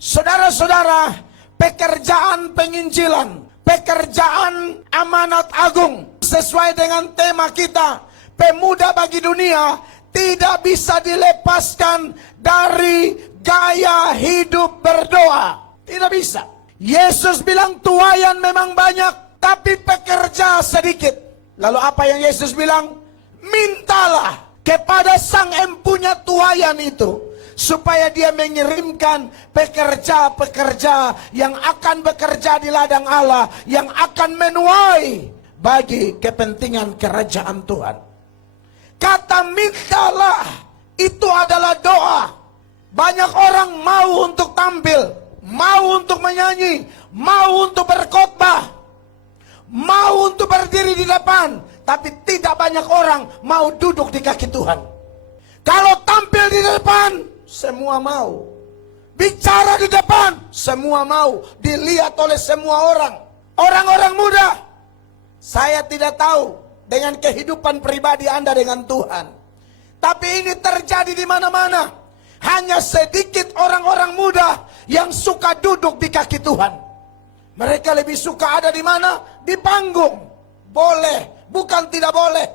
Saudara-saudara, pekerjaan penginjilan, pekerjaan amanat agung, sesuai dengan tema kita, pemuda bagi dunia, tidak bisa dilepaskan dari gaya hidup berdoa. Tidak bisa. Yesus bilang tuaian memang banyak, tapi pekerja sedikit. Lalu apa yang Yesus bilang? Mintalah kepada sang empunya tuaian itu, supaya dia mengirimkan pekerja-pekerja yang akan bekerja di ladang Allah, yang akan menuai bagi kepentingan kerajaan Tuhan. Kata mintalah itu adalah doa. Banyak orang mau untuk tampil, mau untuk menyanyi, mau untuk berkhotbah, mau untuk berdiri di depan, tapi tidak banyak orang mau duduk di kaki Tuhan. Kalau tampil di depan, semua mau. Bicara di depan, semua mau. Dilihat oleh semua orang. Orang-orang muda, saya tidak tahu dengan kehidupan pribadi Anda dengan Tuhan, tapi ini terjadi di mana-mana. Hanya sedikit orang-orang muda yang suka duduk di kaki Tuhan. Mereka lebih suka ada di mana? Di panggung. Boleh, bukan tidak boleh.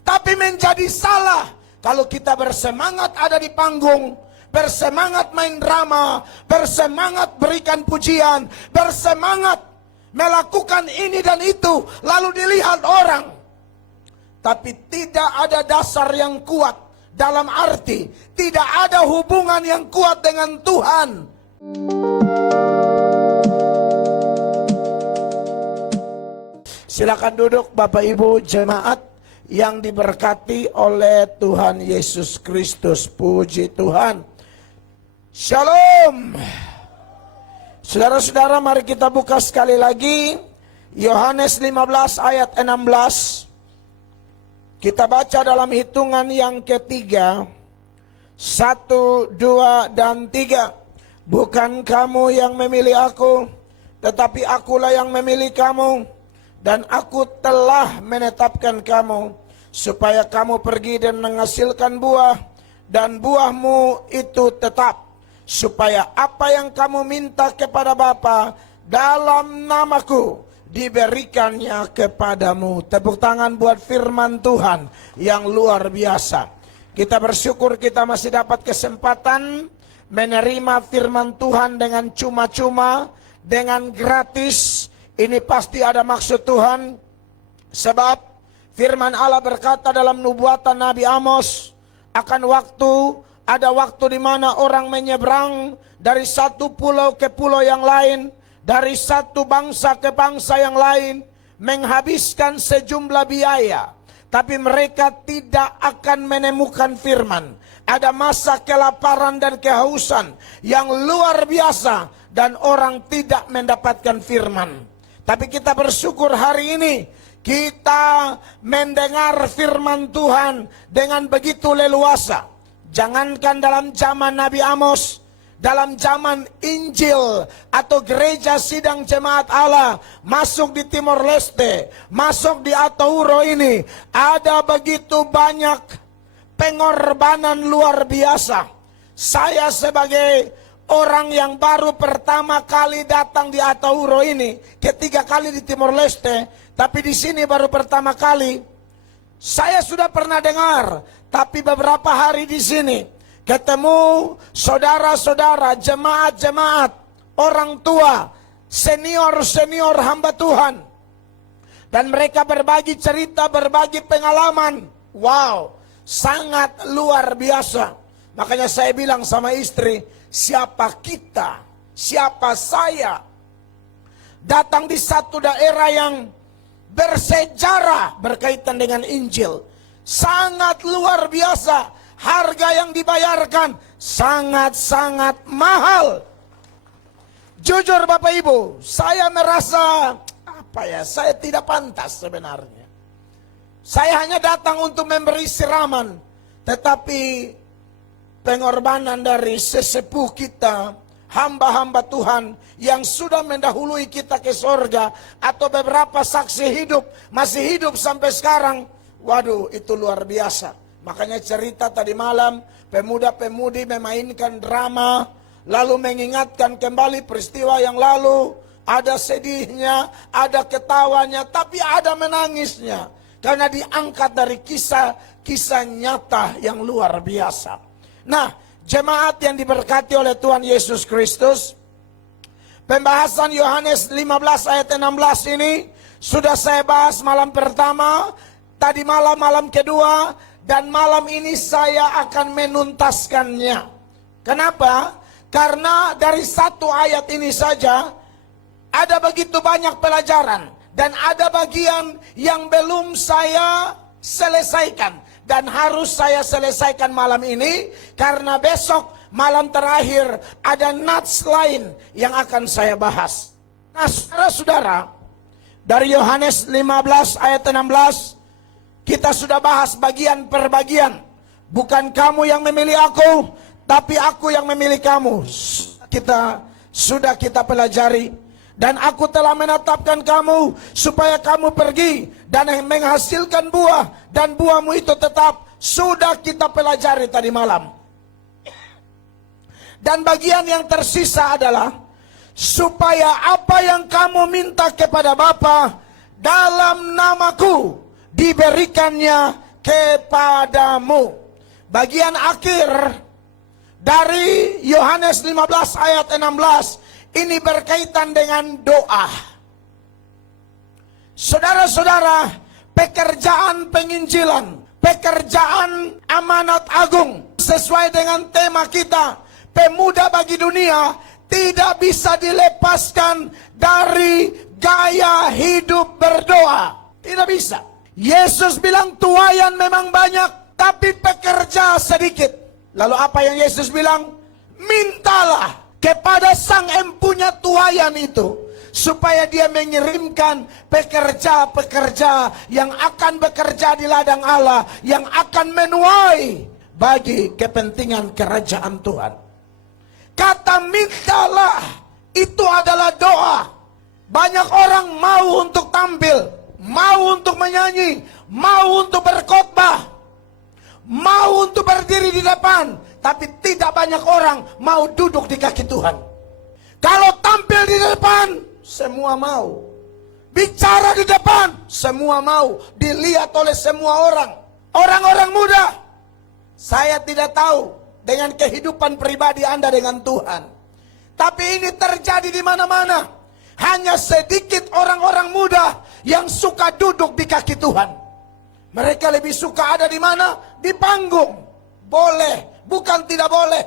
Tapi menjadi salah kalau kita bersemangat ada di panggung, bersemangat main drama, bersemangat berikan pujian, bersemangat melakukan ini dan itu, lalu dilihat orang, tapi tidak ada dasar yang kuat, dalam arti tidak ada hubungan yang kuat dengan Tuhan. Silakan duduk Bapak Ibu jemaat yang diberkati oleh Tuhan Yesus Kristus. Puji Tuhan. Shalom. Saudara-saudara, mari kita buka sekali lagi Yohanes 15 ayat 16. Kita baca dalam hitungan yang ketiga. 1, 2, dan 3. Bukan kamu yang memilih aku, tetapi akulah yang memilih kamu. Dan aku telah menetapkan kamu, supaya kamu pergi dan menghasilkan buah, dan buahmu itu tetap, supaya apa yang kamu minta kepada Bapa dalam namaku diberikannya kepadamu. Tepuk tangan buat firman Tuhan yang luar biasa. Kita bersyukur kita masih dapat kesempatan menerima firman Tuhan dengan cuma-cuma, dengan gratis. Ini pasti ada maksud Tuhan, sebab firman Allah berkata dalam nubuatan Nabi Amos, akan ada waktu di mana orang menyeberang dari satu pulau ke pulau yang lain, dari satu bangsa ke bangsa yang lain, menghabiskan sejumlah biaya, tapi mereka tidak akan menemukan firman. Ada masa kelaparan dan kehausan yang luar biasa, dan orang tidak mendapatkan firman. Tapi kita bersyukur hari ini kita mendengar firman Tuhan dengan begitu leluasa. Jangankan dalam zaman Nabi Amos, dalam zaman Injil atau gereja sidang jemaat Allah masuk di Timor Leste, masuk di Atauro ini, ada begitu banyak pengorbanan luar biasa. Saya sebagai orang yang baru pertama kali datang di Atauro ini, ketiga kali di Timor Leste, tapi di sini baru pertama kali. Saya sudah pernah dengar, tapi beberapa hari di sini ketemu saudara-saudara, jemaat-jemaat, orang tua, senior-senior hamba Tuhan, dan mereka berbagi cerita, berbagi pengalaman. Wow, sangat luar biasa. Makanya saya bilang sama istri, siapa kita, siapa saya datang di satu daerah yang bersejarah berkaitan dengan Injil. Sangat luar biasa. Harga yang dibayarkan sangat-sangat mahal. Jujur Bapak Ibu, saya merasa saya tidak pantas sebenarnya. Saya hanya datang untuk memberi siraman, tetapi pengorbanan dari sesepuh kita, hamba-hamba Tuhan yang sudah mendahului kita ke sorga, atau beberapa saksi hidup, masih hidup sampai sekarang. Waduh, itu luar biasa. Makanya cerita tadi malam, pemuda-pemudi memainkan drama, lalu mengingatkan kembali peristiwa yang lalu. Ada sedihnya, ada ketawanya, tapi ada menangisnya. Karena diangkat dari kisah nyata yang luar biasa. Nah, jemaat yang diberkati oleh Tuhan Yesus Kristus, pembahasan Yohanes 15 ayat 16 ini sudah saya bahas malam pertama, tadi malam kedua, dan malam ini saya akan menuntaskannya. Kenapa? Karena dari satu ayat ini saja ada begitu banyak pelajaran. Dan ada bagian yang belum saya selesaikan. Dan harus saya selesaikan malam ini. Karena besok malam terakhir ada nats lain yang akan saya bahas. Nah, saudara-saudara, dari Yohanes 15 ayat 16 kita sudah bahas bagian per bagian. Bukan kamu yang memilih aku, tapi aku yang memilih kamu. Kita pelajari. Dan aku telah menetapkan kamu supaya kamu pergi dan menghasilkan buah. Dan buahmu itu tetap. Sudah kita pelajari tadi malam. Dan bagian yang tersisa adalah supaya apa yang kamu minta kepada Bapa dalam namaku diberikannya kepadamu. Bagian akhir dari Yohanes 15 ayat 16 ini berkaitan dengan doa. Saudara-saudara, pekerjaan penginjilan, pekerjaan amanat agung, sesuai dengan tema kita, pemuda bagi dunia, tidak bisa dilepaskan dari gaya hidup berdoa. Tidak bisa. Yesus bilang tuaian memang banyak, tapi pekerja sedikit. Lalu apa yang Yesus bilang? Mintalah kepada sang empunya tuaian itu, supaya dia mengirimkan pekerja-pekerja yang akan bekerja di ladang Allah, yang akan menuai bagi kepentingan kerajaan Tuhan. Kata mintalah itu adalah doa. Banyak orang mau untuk tampil, mau untuk menyanyi, mau untuk berkhotbah, mau untuk berdiri di depan. Tapi tidak banyak orang mau duduk di kaki Tuhan. Kalau tampil di depan, semua mau. Bicara di depan, semua mau. Dilihat oleh semua orang. Orang-orang muda, saya tidak tahu dengan kehidupan pribadi Anda dengan Tuhan. Tapi ini terjadi di mana-mana. Hanya sedikit orang-orang muda yang suka duduk di kaki Tuhan. Mereka lebih suka ada di mana? Di panggung. Boleh. Bukan tidak boleh.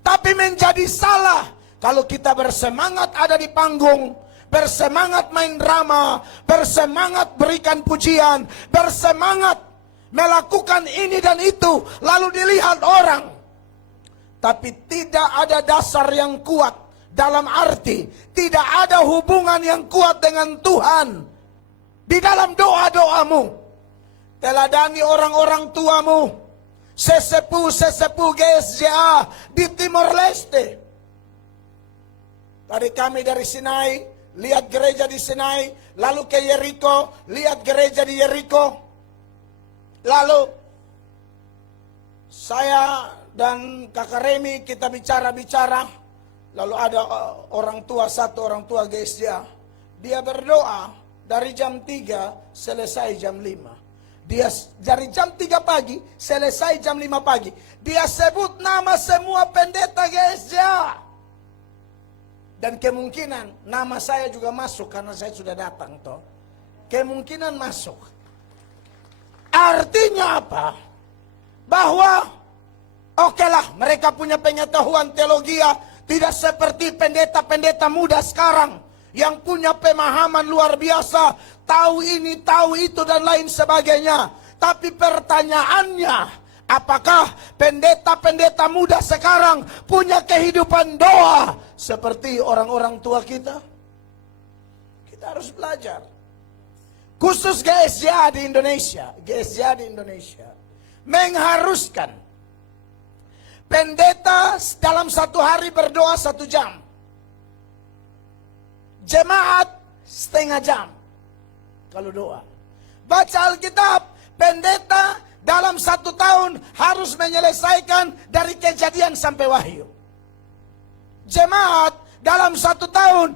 Tapi menjadi salah kalau kita bersemangat ada di panggung, bersemangat main drama, bersemangat berikan pujian, bersemangat melakukan ini dan itu, lalu dilihat orang. Tapi tidak ada dasar yang kuat, dalam arti tidak ada hubungan yang kuat dengan Tuhan di dalam doa-doamu. Teladani orang-orang tuamu, sesepuh GSJA di Timor Leste. Tadi kami dari Sinai, lihat gereja di Sinai, lalu ke Yeriko, lihat gereja di Yeriko. Lalu saya dan Kakak Remi kita bicara-bicara. Lalu ada satu orang tua GSJA. Dia berdoa dari jam 3 selesai jam 5. Dia dari jam 3 pagi selesai jam 5 pagi. Dia sebut nama semua pendeta GSJA. Dan kemungkinan nama saya juga masuk karena saya sudah datang toh. Kemungkinan masuk. Artinya apa? Bahwa okelah mereka punya pengetahuan teologi tidak seperti pendeta-pendeta muda sekarang yang punya pemahaman luar biasa, tahu ini, tahu itu dan lain sebagainya. Tapi pertanyaannya, apakah pendeta-pendeta muda sekarang punya kehidupan doa seperti orang-orang tua kita? Kita harus belajar. Khusus GSJA di Indonesia mengharuskan pendeta dalam satu hari berdoa 1 jam. Jemaat setengah jam kalau doa. Baca Alkitab, pendeta dalam 1 tahun harus menyelesaikan dari Kejadian sampai Wahyu. jemaat dalam 1 tahun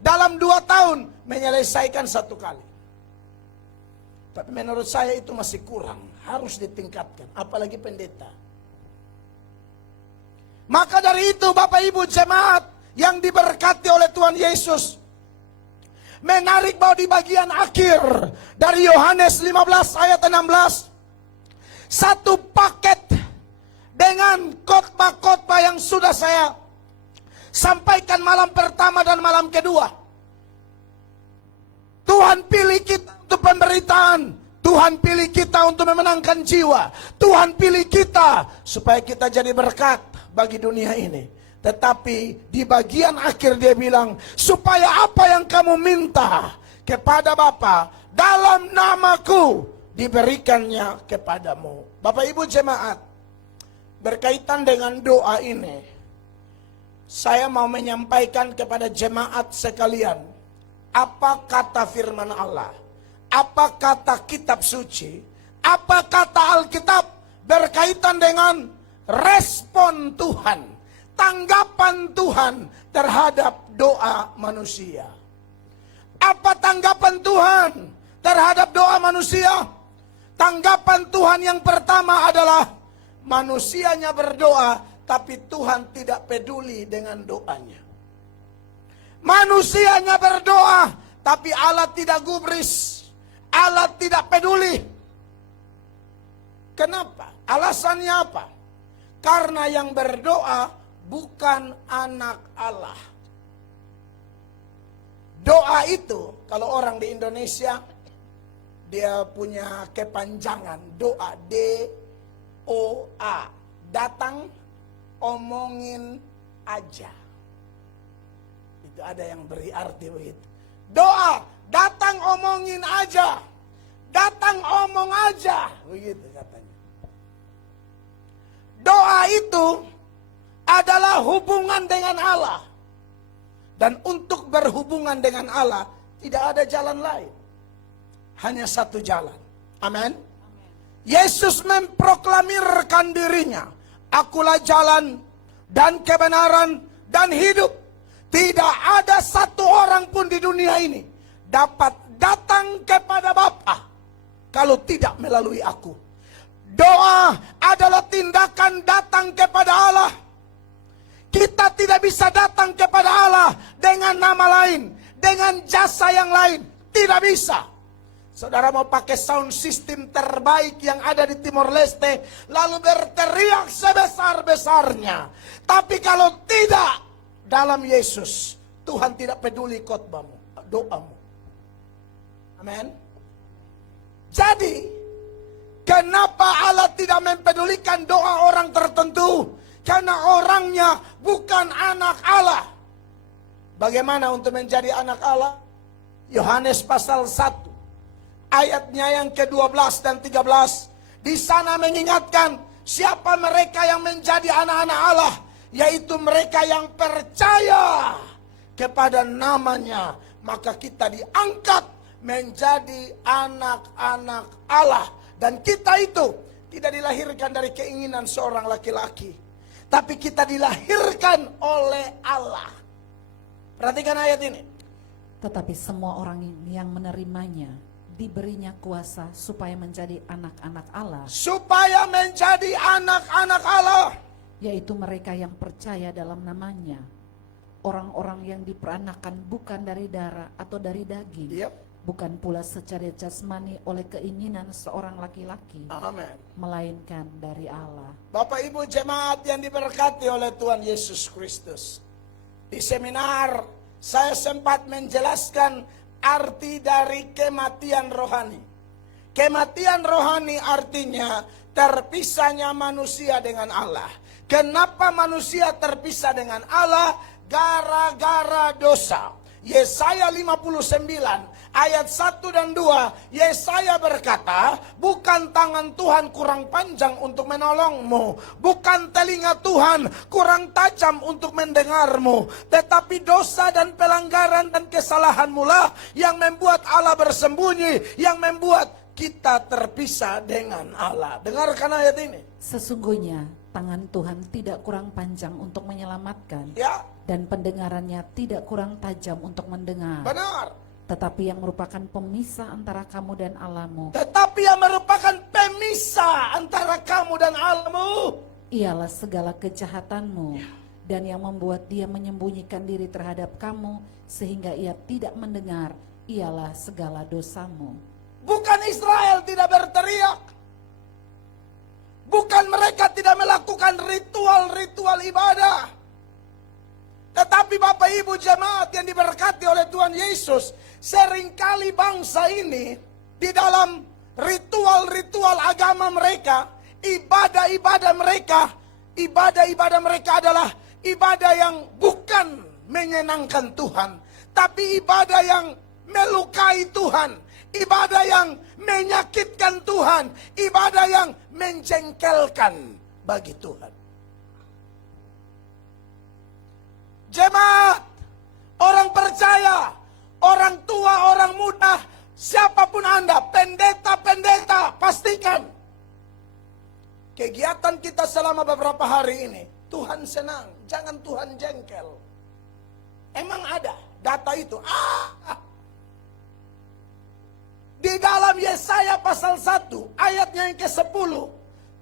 dalam 2 tahun menyelesaikan 1 kali. Tapi menurut saya itu masih kurang, harus ditingkatkan, apalagi pendeta. Maka dari itu Bapak Ibu jemaat yang diberkati oleh Tuhan Yesus, menarik bahwa di bagian akhir dari Yohanes 15 ayat 16, satu paket dengan khotbah-khotbah yang sudah saya sampaikan malam pertama dan malam kedua. Tuhan pilih kita untuk pemberitaan, Tuhan pilih kita untuk memenangkan jiwa, Tuhan pilih kita supaya kita jadi berkat bagi dunia ini. Tetapi di bagian akhir dia bilang, supaya apa yang kamu minta kepada Bapa dalam namaku diberikannya kepadamu. Bapak Ibu jemaat, berkaitan dengan doa ini, saya mau menyampaikan kepada jemaat sekalian, apa kata firman Allah, apa kata kitab suci, apa kata Alkitab berkaitan dengan respon Tuhan, tanggapan Tuhan terhadap doa manusia. Apa tanggapan Tuhan terhadap doa manusia? Tanggapan Tuhan yang pertama adalah manusianya berdoa, tapi Tuhan tidak peduli dengan doanya. Manusianya berdoa, tapi Allah tidak gubris, Allah tidak peduli. Kenapa? Alasannya apa? Karena yang berdoa bukan anak Allah. Doa itu, kalau orang di Indonesia, dia punya kepanjangan doa, DOA, datang omongin aja. Itu ada yang beri arti begitu. Doa, datang omongin aja, datang omong aja, begitu katanya. Doa itu adalah hubungan dengan Allah. Dan untuk berhubungan dengan Allah tidak ada jalan lain. Hanya satu jalan. Amin. Yesus memproklamirkan dirinya, akulah jalan dan kebenaran dan hidup. Tidak ada satu orang pun di dunia ini dapat datang kepada Bapa kalau tidak melalui aku. Doa adalah tindakan datang kepada Allah. Kita tidak bisa datang kepada Allah dengan nama lain, dengan jasa yang lain. Tidak bisa. Saudara mau pakai sound system terbaik yang ada di Timor Leste, lalu berteriak sebesar-besarnya. Tapi kalau tidak dalam Yesus, Tuhan tidak peduli khotbahmu, doamu. Amin. Jadi, kenapa Allah tidak mempedulikan doa orang tertentu? Karena orangnya bukan anak Allah. Bagaimana untuk menjadi anak Allah? Yohanes pasal 1. Ayatnya yang ke-12 dan 13. Di sana mengingatkan siapa mereka yang menjadi anak-anak Allah. Yaitu mereka yang percaya kepada namanya. Maka kita diangkat menjadi anak-anak Allah. Dan kita itu tidak dilahirkan dari keinginan seorang laki-laki. Tapi kita dilahirkan oleh Allah. Perhatikan ayat ini. Tetapi semua orang yang menerimanya diberinya kuasa supaya menjadi anak-anak Allah. Supaya menjadi anak-anak Allah. Yaitu mereka yang percaya dalam namanya. Orang-orang yang diperanakan bukan dari darah atau dari daging. Yep. Bukan pula secara jasmani oleh keinginan seorang laki-laki. Amin. Melainkan dari Allah. Bapak Ibu jemaat yang diberkati oleh Tuhan Yesus Kristus. Di seminar saya sempat menjelaskan arti dari kematian rohani. Kematian rohani artinya terpisahnya manusia dengan Allah. Kenapa manusia terpisah dengan Allah? Gara-gara dosa. Yesaya 59 ayat 1 dan 2, Yesaya berkata, bukan tangan Tuhan kurang panjang untuk menolongmu, bukan telinga Tuhan kurang tajam untuk mendengarmu, tetapi dosa dan pelanggaran dan kesalahanmu lah yang membuat Allah bersembunyi, yang membuat kita terpisah dengan Allah. Dengarkan ayat ini. Sesungguhnya Tangan Tuhan tidak kurang panjang untuk menyelamatkan, Ya, dan pendengarannya tidak kurang tajam untuk mendengar. benar. Tetapi yang merupakan pemisah antara kamu dan Allahmu, Tetapi yang merupakan pemisah antara kamu dan Allahmu ialah segala kejahatanmu, dan yang membuat dia menyembunyikan diri terhadap kamu sehingga ia tidak mendengar ialah segala dosamu. bukan Israel tidak berteriak. Bukan mereka tidak melakukan ritual-ritual ibadah. Tetapi Bapak Ibu jemaat yang diberkati oleh Tuhan Yesus, seringkali bangsa ini di dalam ritual-ritual agama mereka, ibadah-ibadah mereka adalah ibadah yang bukan menyenangkan Tuhan, tapi ibadah yang melukai Tuhan, ibadah yang menyakitkan Tuhan, ibadah yang menjengkelkan bagi Tuhan. Jemaat, orang percaya, orang tua, orang muda, siapapun Anda, pendeta-pendeta, pastikan kegiatan kita selama beberapa hari ini, Tuhan senang, jangan Tuhan jengkel. Emang ada data itu? Di dalam Yesaya pasal 1, ayatnya yang ke-10,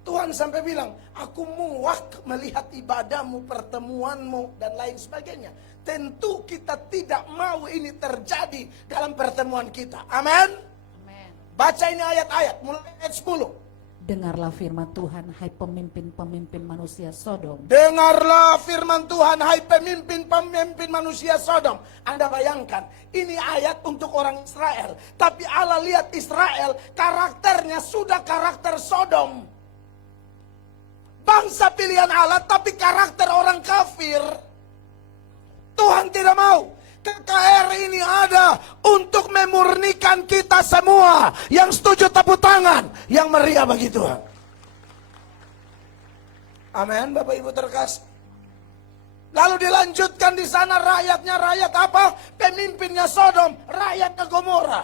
Tuhan sampai bilang, aku muak melihat ibadahmu, pertemuanmu, dan lain sebagainya. Tentu kita tidak mau ini terjadi dalam pertemuan kita. Amin. Amen. Baca ini ayat-ayat, mulai ayat 10. Dengarlah firman Tuhan, hai pemimpin-pemimpin manusia Sodom. Dengarlah firman Tuhan, hai pemimpin-pemimpin manusia Sodom. Anda bayangkan, ini ayat untuk orang Israel. Tapi Allah lihat Israel, karakternya sudah karakter Sodom. Bangsa pilihan Allah, tapi karakter orang kafir. Tuhan tidak mau. KKR ini ada untuk memurnikan kita semua. Yang setuju tepuk tangan, yang meriah bagi Tuhan. Amin, Bapak Ibu terkasih. Lalu dilanjutkan di sana rakyatnya rakyat apa? Pemimpinnya Sodom, rakyatnya Gomora.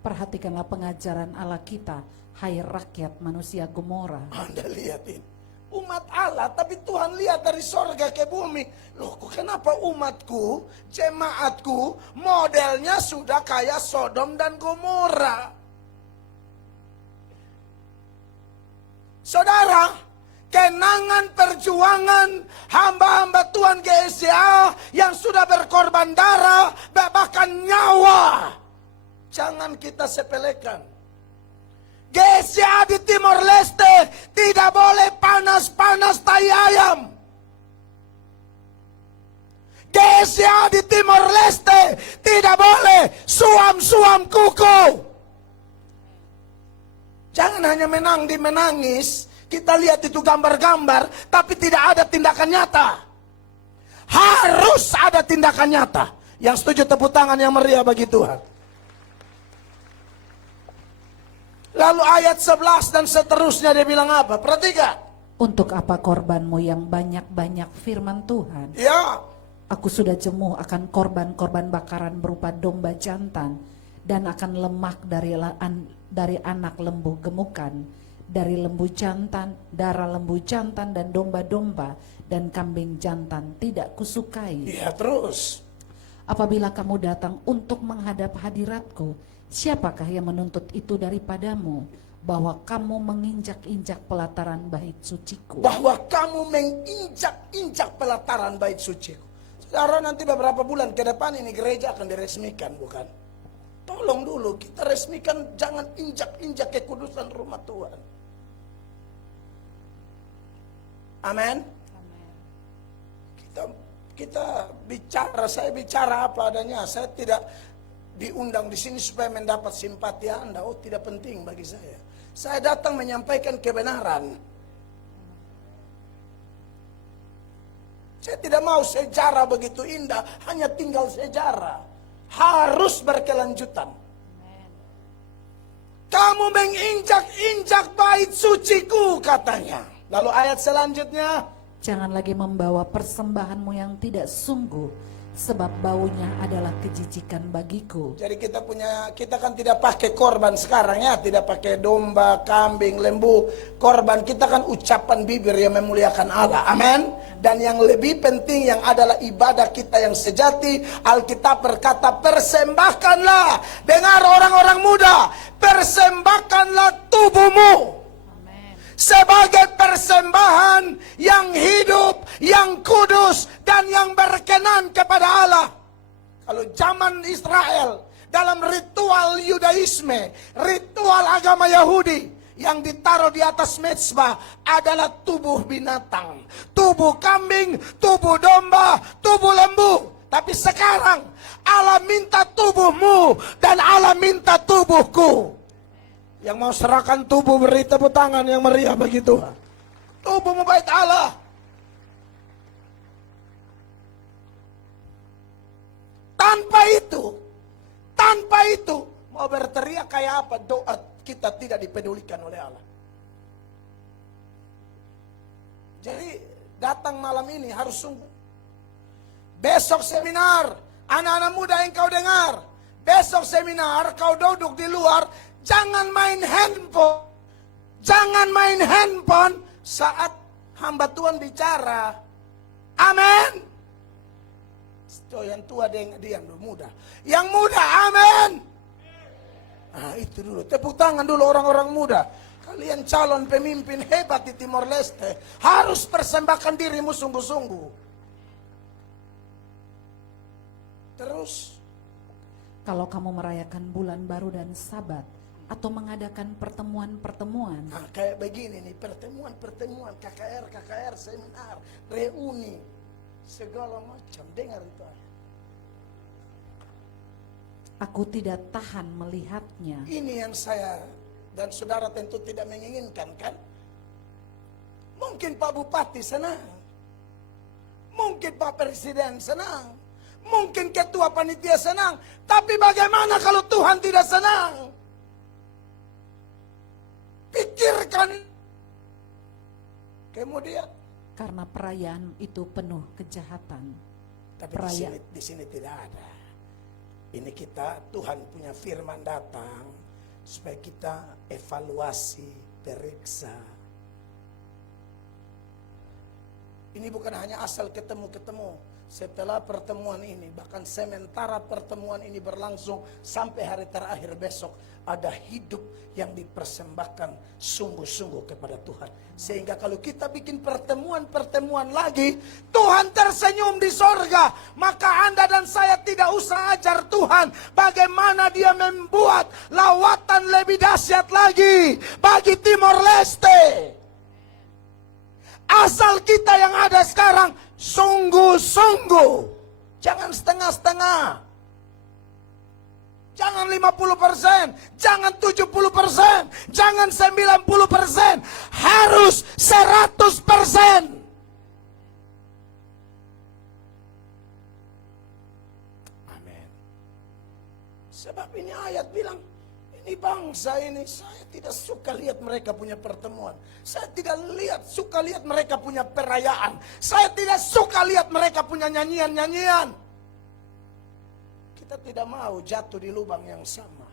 Perhatikanlah pengajaran Allah kita, hai rakyat manusia Gomora. Anda lihat ini. Umat Allah, tapi Tuhan lihat dari sorga ke bumi. Loh, kenapa umatku, jemaatku, modelnya sudah kayak Sodom dan Gomora? Saudara, kenangan perjuangan hamba-hamba Tuhan GSCA yang sudah berkorban darah, bahkan nyawa, jangan kita sepelekan. GSCA di Timor Leste tidak boleh panas-panas tai ayam. GSCA di Timor Leste tidak boleh suam-suam kuku. Jangan hanya menangis, kita lihat itu gambar-gambar, tapi tidak ada tindakan nyata. Harus ada tindakan nyata. Yang setuju tepuk tangan yang meriah bagi Tuhan. Lalu ayat 11 dan seterusnya dia bilang apa? Perhatikan. Untuk apa korbanmu yang banyak-banyak firman Tuhan? Ya. Aku sudah jemuh akan korban-korban bakaran berupa domba jantan, dan akan lemak dari anak lembu gemukan, dari lembu jantan, darah lembu jantan dan domba-domba dan kambing jantan tidak kusukai. Ya, terus. Apabila kamu datang untuk menghadap hadiratku, siapakah yang menuntut itu daripadamu, bahwa kamu menginjak-injak pelataran bait suciku? Bahwa kamu menginjak-injak pelataran bait suciku. Saudara, nanti beberapa bulan ke depan ini gereja akan diresmikan, bukan? Tolong dulu kita resmikan, jangan injak-injak kekudusan rumah Tuhan. Amin. Kita bicara, saya bicara apa adanya. Saya tidak diundang di sini supaya mendapat simpati Anda. Oh, tidak penting bagi saya. Saya datang menyampaikan kebenaran. Saya tidak mau sejarah begitu indah, hanya tinggal sejarah. Harus berkelanjutan. Kamu menginjak-injak bait suciku, katanya. Lalu ayat selanjutnya, Jangan lagi membawa persembahanmu yang tidak sungguh, sebab baunya adalah kejijikan bagiku. Jadi kita kan tidak pakai korban sekarang ya, tidak pakai domba, kambing, lembu. Korban kita kan ucapan bibir yang memuliakan Allah. Amin. Dan yang lebih penting yang adalah ibadah kita yang sejati. Alkitab berkata, persembahkanlah. Dengar orang-orang muda, persembahkanlah tubuhmu sebagai persembahan yang hidup, yang kudus, dan yang berkenan kepada Allah. Kalau zaman Israel, dalam ritual Yudaisme, ritual agama Yahudi, yang ditaruh di atas mezbah adalah tubuh binatang, tubuh kambing, tubuh domba, tubuh lembu. Tapi sekarang Allah minta tubuhmu dan Allah minta tubuhku. Yang mau serahkan tubuh, beri tepuk tangan yang meriah bagi Tuhan. Tubuhmu bait Allah. Tanpa itu, mau berteriak kayak apa, doa kita tidak dipedulikan oleh Allah. Jadi datang malam ini harus sungguh. Besok seminar, anak-anak muda yang kau dengar. Besok seminar, kau duduk di luar. Jangan main handphone. Jangan main handphone saat hamba Tuhan bicara. Amin. Yang tua diam dulu, muda. Yang muda, amin. Nah itu dulu, tepuk tangan dulu orang-orang muda. Kalian calon pemimpin hebat di Timor Leste. Harus persembahkan dirimu sungguh-sungguh. Terus, kalau kamu merayakan bulan baru dan Sabat, atau mengadakan pertemuan-pertemuan. Nah, kayak begini nih, pertemuan, KKR, seminar, reuni, segala macam. Dengar itu ayat. Aku tidak tahan melihatnya. Ini yang saya dan saudara tentu tidak menginginkan, kan? Mungkin Pak Bupati senang. Mungkin Pak Presiden senang. Mungkin Ketua Panitia senang. Tapi bagaimana kalau Tuhan tidak senang? Pikirkan. Kemudian, karena perayaan itu penuh kejahatan. tapi di sini tidak ada. Ini Tuhan punya firman datang supaya kita evaluasi, periksa. Ini bukan hanya asal ketemu-ketemu. Setelah pertemuan ini, bahkan sementara pertemuan ini berlangsung sampai hari terakhir besok, ada hidup yang dipersembahkan sungguh-sungguh kepada Tuhan. Sehingga kalau kita bikin pertemuan-pertemuan lagi, Tuhan tersenyum di sorga. Maka Anda dan saya tidak usah ajar Tuhan bagaimana Dia membuat lawatan lebih dahsyat lagi bagi Timor Leste. Asal kita yang ada sekarang sungguh-sungguh. Jangan setengah-setengah. Jangan 50%, jangan 70%, jangan 90%. Harus 100%. Amin. Sebab ini ayat bilang, ini bangsa ini, saya tidak suka lihat mereka punya pertemuan. Saya tidak suka lihat mereka punya perayaan. Saya tidak suka lihat mereka punya nyanyian-nyanyian. Kita tidak mau jatuh di lubang yang sama.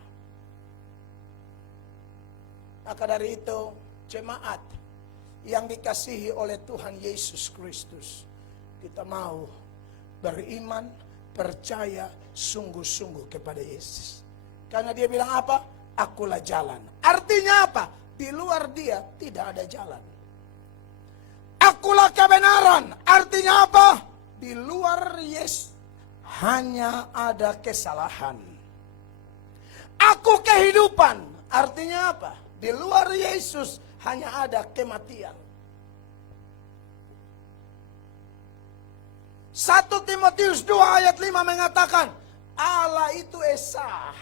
Maka dari itu, jemaat yang dikasihi oleh Tuhan Yesus Kristus, kita mau beriman, percaya sungguh-sungguh kepada Yesus. Karena Dia bilang apa? Akulah jalan. Artinya apa? Di luar Dia tidak ada jalan. Akulah kebenaran. Artinya apa? Di luar Yesus hanya ada kesalahan. Aku kehidupan. Artinya apa? Di luar Yesus hanya ada kematian. 1 Timotius 2 ayat 5 mengatakan, Allah itu Esa.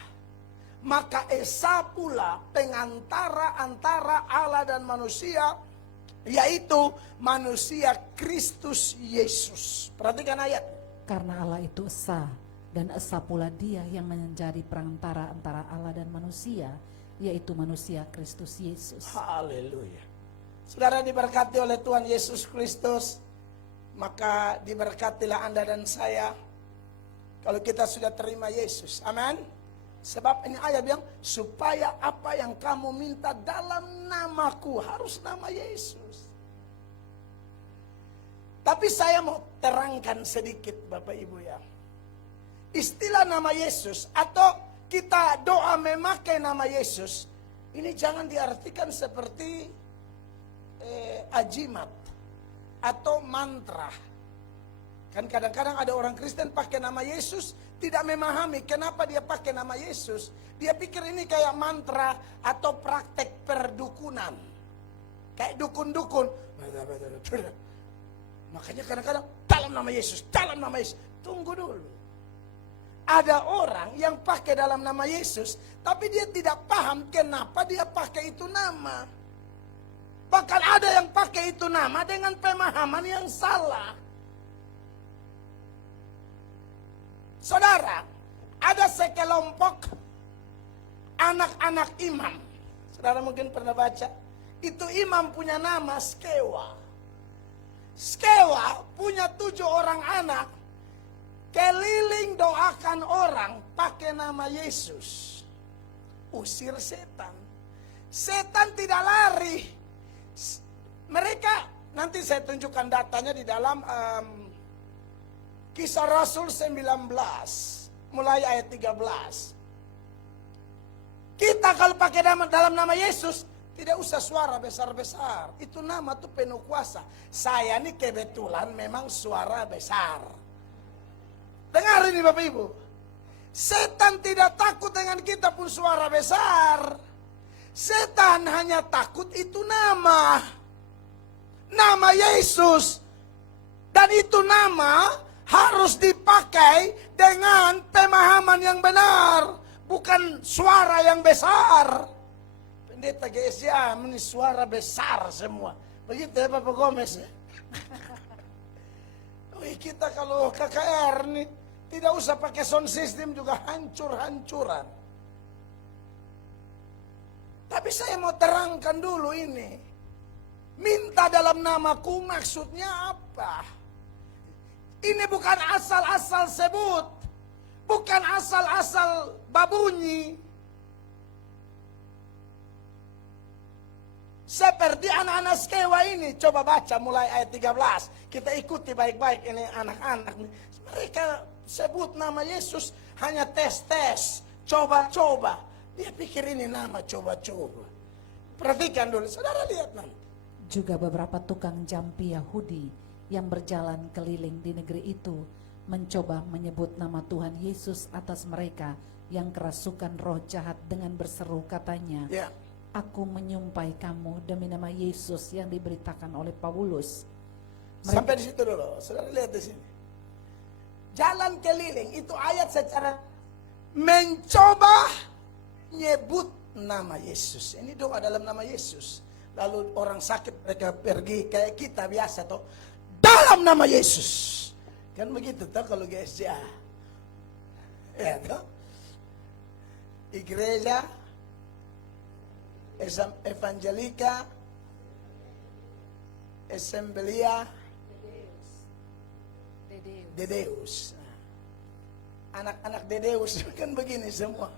Maka Esa pula pengantara antara Allah dan manusia, yaitu manusia Kristus Yesus. Perhatikan ayat. Karena Allah itu Esa, dan Esa pula Dia yang menjadi perantara antara Allah dan manusia, yaitu manusia Kristus Yesus. Haleluya. Saudara diberkati oleh Tuhan Yesus Kristus. maka diberkatilah Anda dan saya kalau kita sudah terima Yesus. Amin. Sebab ini ayat bilang, supaya apa yang kamu minta dalam namaku, harus nama Yesus. Tapi saya mau terangkan sedikit Bapak Ibu ya. Istilah nama Yesus atau kita doa memakai nama Yesus, ini jangan diartikan seperti ajimat atau mantra. Kan kadang-kadang ada orang Kristen pakai nama Yesus, tidak memahami kenapa dia pakai nama Yesus. Dia pikir ini kayak mantra atau praktek perdukunan. Kayak dukun-dukun. Makanya kadang-kadang dalam nama Yesus, dalam nama Yesus. Tunggu dulu. Ada orang yang pakai dalam nama Yesus, tapi dia tidak paham kenapa dia pakai itu nama. Bahkan ada yang pakai itu nama dengan pemahaman yang salah. Saudara, ada sekelompok anak-anak imam. Saudara mungkin pernah baca. Itu imam punya nama Skewa. Skewa punya 7 orang anak. Keliling doakan orang pakai nama Yesus. Usir setan. Setan tidak lari. Mereka, nanti saya tunjukkan datanya di dalam Kisah Rasul 19, mulai ayat 13. Kita kalau pakai dalam nama Yesus, tidak usah suara besar-besar. Itu nama tuh penuh kuasa. Saya ini kebetulan memang suara besar. Dengar ini Bapak Ibu. Setan tidak takut dengan kita pun suara besar. Setan hanya takut itu nama. Nama Yesus. Dan itu nama harus dipakai dengan pemahaman yang benar, bukan suara yang besar. Pendeta GSA ini suara besar semua. Begitu ya Bapak Gomez ya? Kita kalau KKR nih tidak usah pakai sound system juga hancur-hancuran. Tapi saya mau terangkan dulu ini. Minta dalam namaku maksudnya apa? Ini bukan asal-asal sebut. Bukan asal-asal babunyi. Seperti anak-anak Skewa ini. Coba baca mulai ayat 13. Kita ikuti baik-baik ini anak-anak. Mereka sebut nama Yesus hanya tes-tes. Coba-coba. Dia pikir ini nama coba-coba. Perhatikan dulu. Saudara lihat nanti. Juga beberapa tukang jampi Yahudi yang berjalan keliling di negeri itu mencoba menyebut nama Tuhan Yesus atas mereka yang kerasukan roh jahat dengan berseru katanya, Ya. Aku menyumpai kamu demi nama Yesus yang diberitakan oleh Paulus. Sampai di situ dulu. Saudara lihat di sini. Jalan keliling itu ayat secara mencoba nyebut nama Yesus. Ini doa dalam nama Yesus. Lalu orang sakit mereka pergi kayak kita biasa toh. Dalam nama Yesus. Kan begitu toh kalau GSJA. Ya toh. Igreja Evangelika Assemblia de Deus. Anak-anak de Deus kan begini semua.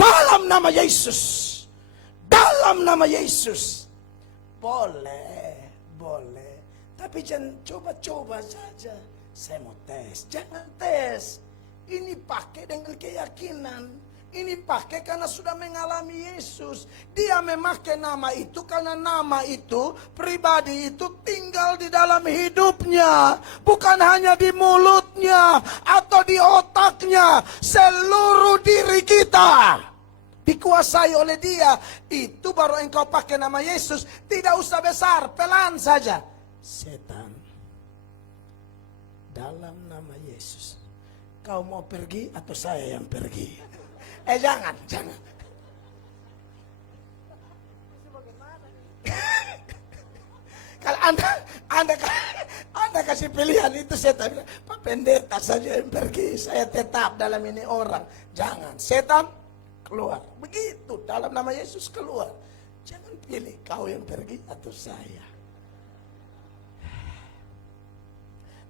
Dalam nama Yesus. Dalam nama Yesus. Boleh, boleh. Tapi jangan coba-coba saja. Saya mau tes. Jangan tes. Ini pakai dengan keyakinan. Ini pakai karena sudah mengalami Yesus. Dia memakai nama itu karena nama itu, pribadi itu tinggal di dalam hidupnya. Bukan hanya di mulutnya atau di otaknya. Seluruh diri kita dikuasai oleh dia. Itu baru engkau pakai nama Yesus. Tidak usah besar, pelan saja. Setan, dalam nama Yesus, kau mau pergi atau saya yang pergi? Jangan. Kalau anda kasih pilihan itu setan bilang, Pak Pendeta saja yang pergi, saya tetap dalam ini orang. Jangan, setan keluar. Begitu, dalam nama Yesus keluar. Jangan pilih kau yang pergi atau saya.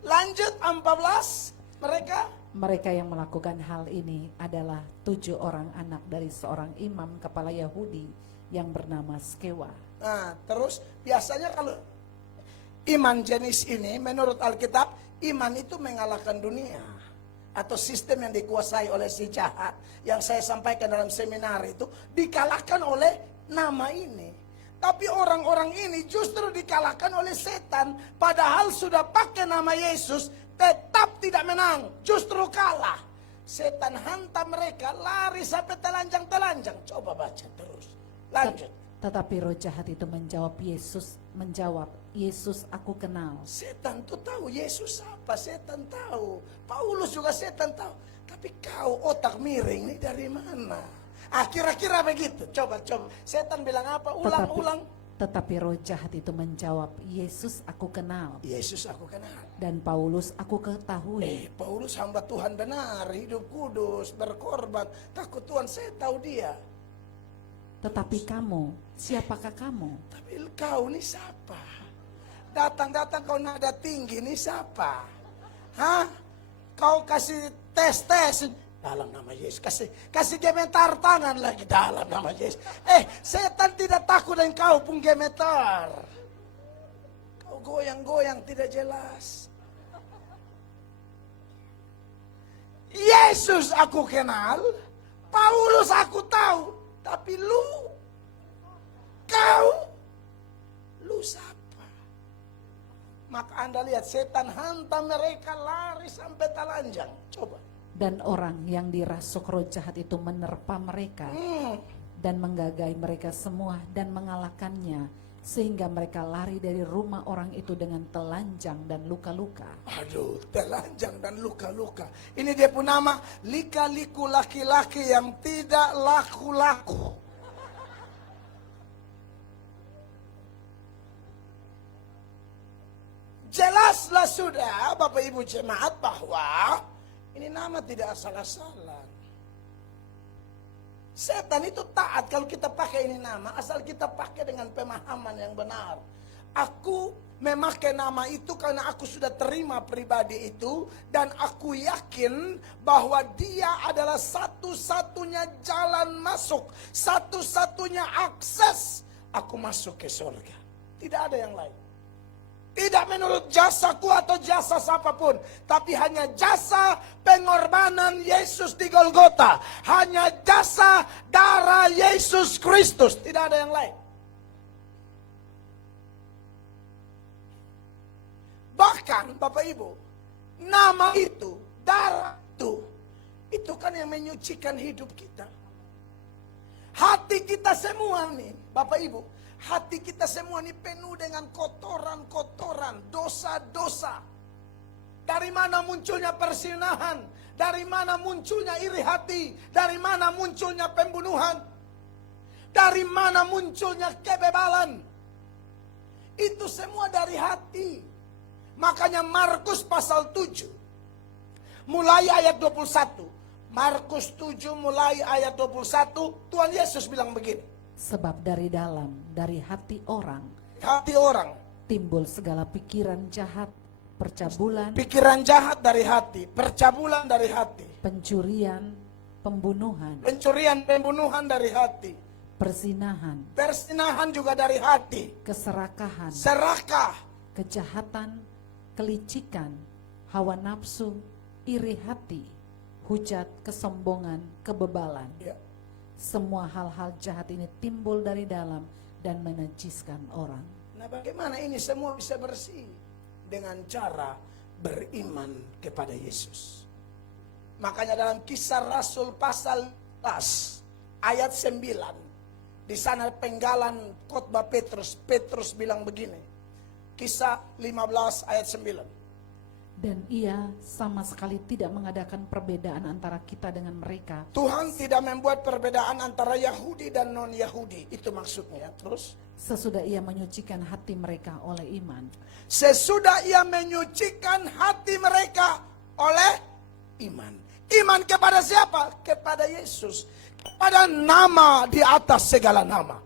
Lanjut 14, mereka. Mereka yang melakukan hal ini adalah 7 orang anak dari seorang imam kepala Yahudi yang bernama Skewa. Nah, terus biasanya kalau iman jenis ini menurut Alkitab, iman itu mengalahkan dunia atau sistem yang dikuasai oleh si jahat. Yang saya sampaikan dalam seminar itu dikalahkan oleh nama ini. Tapi orang-orang ini justru dikalahkan oleh setan, padahal sudah pakai nama Yesus, tetap tidak menang, justru kalah. Setan hantam mereka, lari sampai telanjang-telanjang. Coba baca terus. Lanjut. Tetapi roh jahat itu menjawab, Yesus aku kenal. Setan tuh tahu Yesus apa, setan tahu. Paulus juga setan tahu. Tapi kau otak miring ini dari mana? Kira-kira begitu. Coba. Setan bilang apa? Ulang. Tetapi roh jahat itu menjawab, Yesus aku kenal. Yesus aku kenal. Dan Paulus aku ketahui. Paulus hamba Tuhan benar, hidup kudus, berkorban, takut Tuhan, saya tahu dia. Tetapi kamu, siapakah kamu? Tapi kau ini siapa? Datang kau nada tinggi ini siapa? Hah? Kau kasih tes dalam nama Yesus, kasih gemetar tangan lagi dalam nama Yesus. Setan tidak takut dengan kau pun gemetar. Kau goyang-goyang tidak jelas. Yesus aku kenal, Paulus aku tahu, tapi kau siapa? Maka Anda lihat setan hantam mereka, lari sampai telanjang. Coba. Dan orang yang dirasuk roh jahat itu menerpa mereka dan menggagai mereka semua dan mengalahkannya, sehingga mereka lari dari rumah orang itu dengan telanjang dan luka-luka. Aduh, telanjang dan luka-luka. Ini dia pun nama, lika-liku laki-laki yang tidak laku-laku. Jelaslah sudah Bapak Ibu jemaat bahwa ini nama tidak asal-asalan. Setan itu taat kalau kita pakai ini nama, asal kita pakai dengan pemahaman yang benar. Aku memakai nama itu karena aku sudah terima pribadi itu, dan aku yakin bahwa dia adalah satu-satunya jalan masuk, satu-satunya akses aku masuk ke surga. Tidak ada yang lain. Tidak menurut jasaku atau jasa siapapun, tapi hanya jasa pengorbanan Yesus di Golgota. Hanya jasa darah Yesus Kristus, tidak ada yang lain. Bahkan Bapak Ibu, nama itu, darah itu kan yang menyucikan hidup kita. Hati kita semua nih, Bapak Ibu, hati kita semua ini penuh dengan kotoran-kotoran, dosa-dosa. Dari mana munculnya perzinahan? Dari mana munculnya iri hati? Dari mana munculnya pembunuhan? Dari mana munculnya kebebalan? Itu semua dari hati. Makanya Markus pasal 7, mulai ayat 21. Markus 7 mulai ayat 21, Tuhan Yesus bilang begini. Sebab dari dalam, dari hati orang timbul segala pikiran jahat, percabulan, pikiran jahat dari hati, percabulan dari hati, pencurian, pembunuhan dari hati, persinahan juga dari hati, keserakahan, serakah, kejahatan, kelicikan, hawa nafsu, iri hati, hujat, kesombongan, kebebalan. Ya. Semua hal-hal jahat ini timbul dari dalam dan menajiskan orang. Nah, bagaimana ini semua bisa bersih? Dengan cara beriman kepada Yesus. Makanya dalam Kisah Rasul pasal 11 ayat 9, di sana penggalan khotbah Petrus bilang begini. Kisah 15 ayat 9. Dan ia sama sekali tidak mengadakan perbedaan antara kita dengan mereka. Tuhan tidak membuat perbedaan antara Yahudi dan non-Yahudi. Itu maksudnya. Terus? Sesudah ia menyucikan hati mereka oleh iman. Sesudah ia menyucikan hati mereka oleh iman. Iman kepada siapa? Kepada Yesus. Kepada nama di atas segala nama.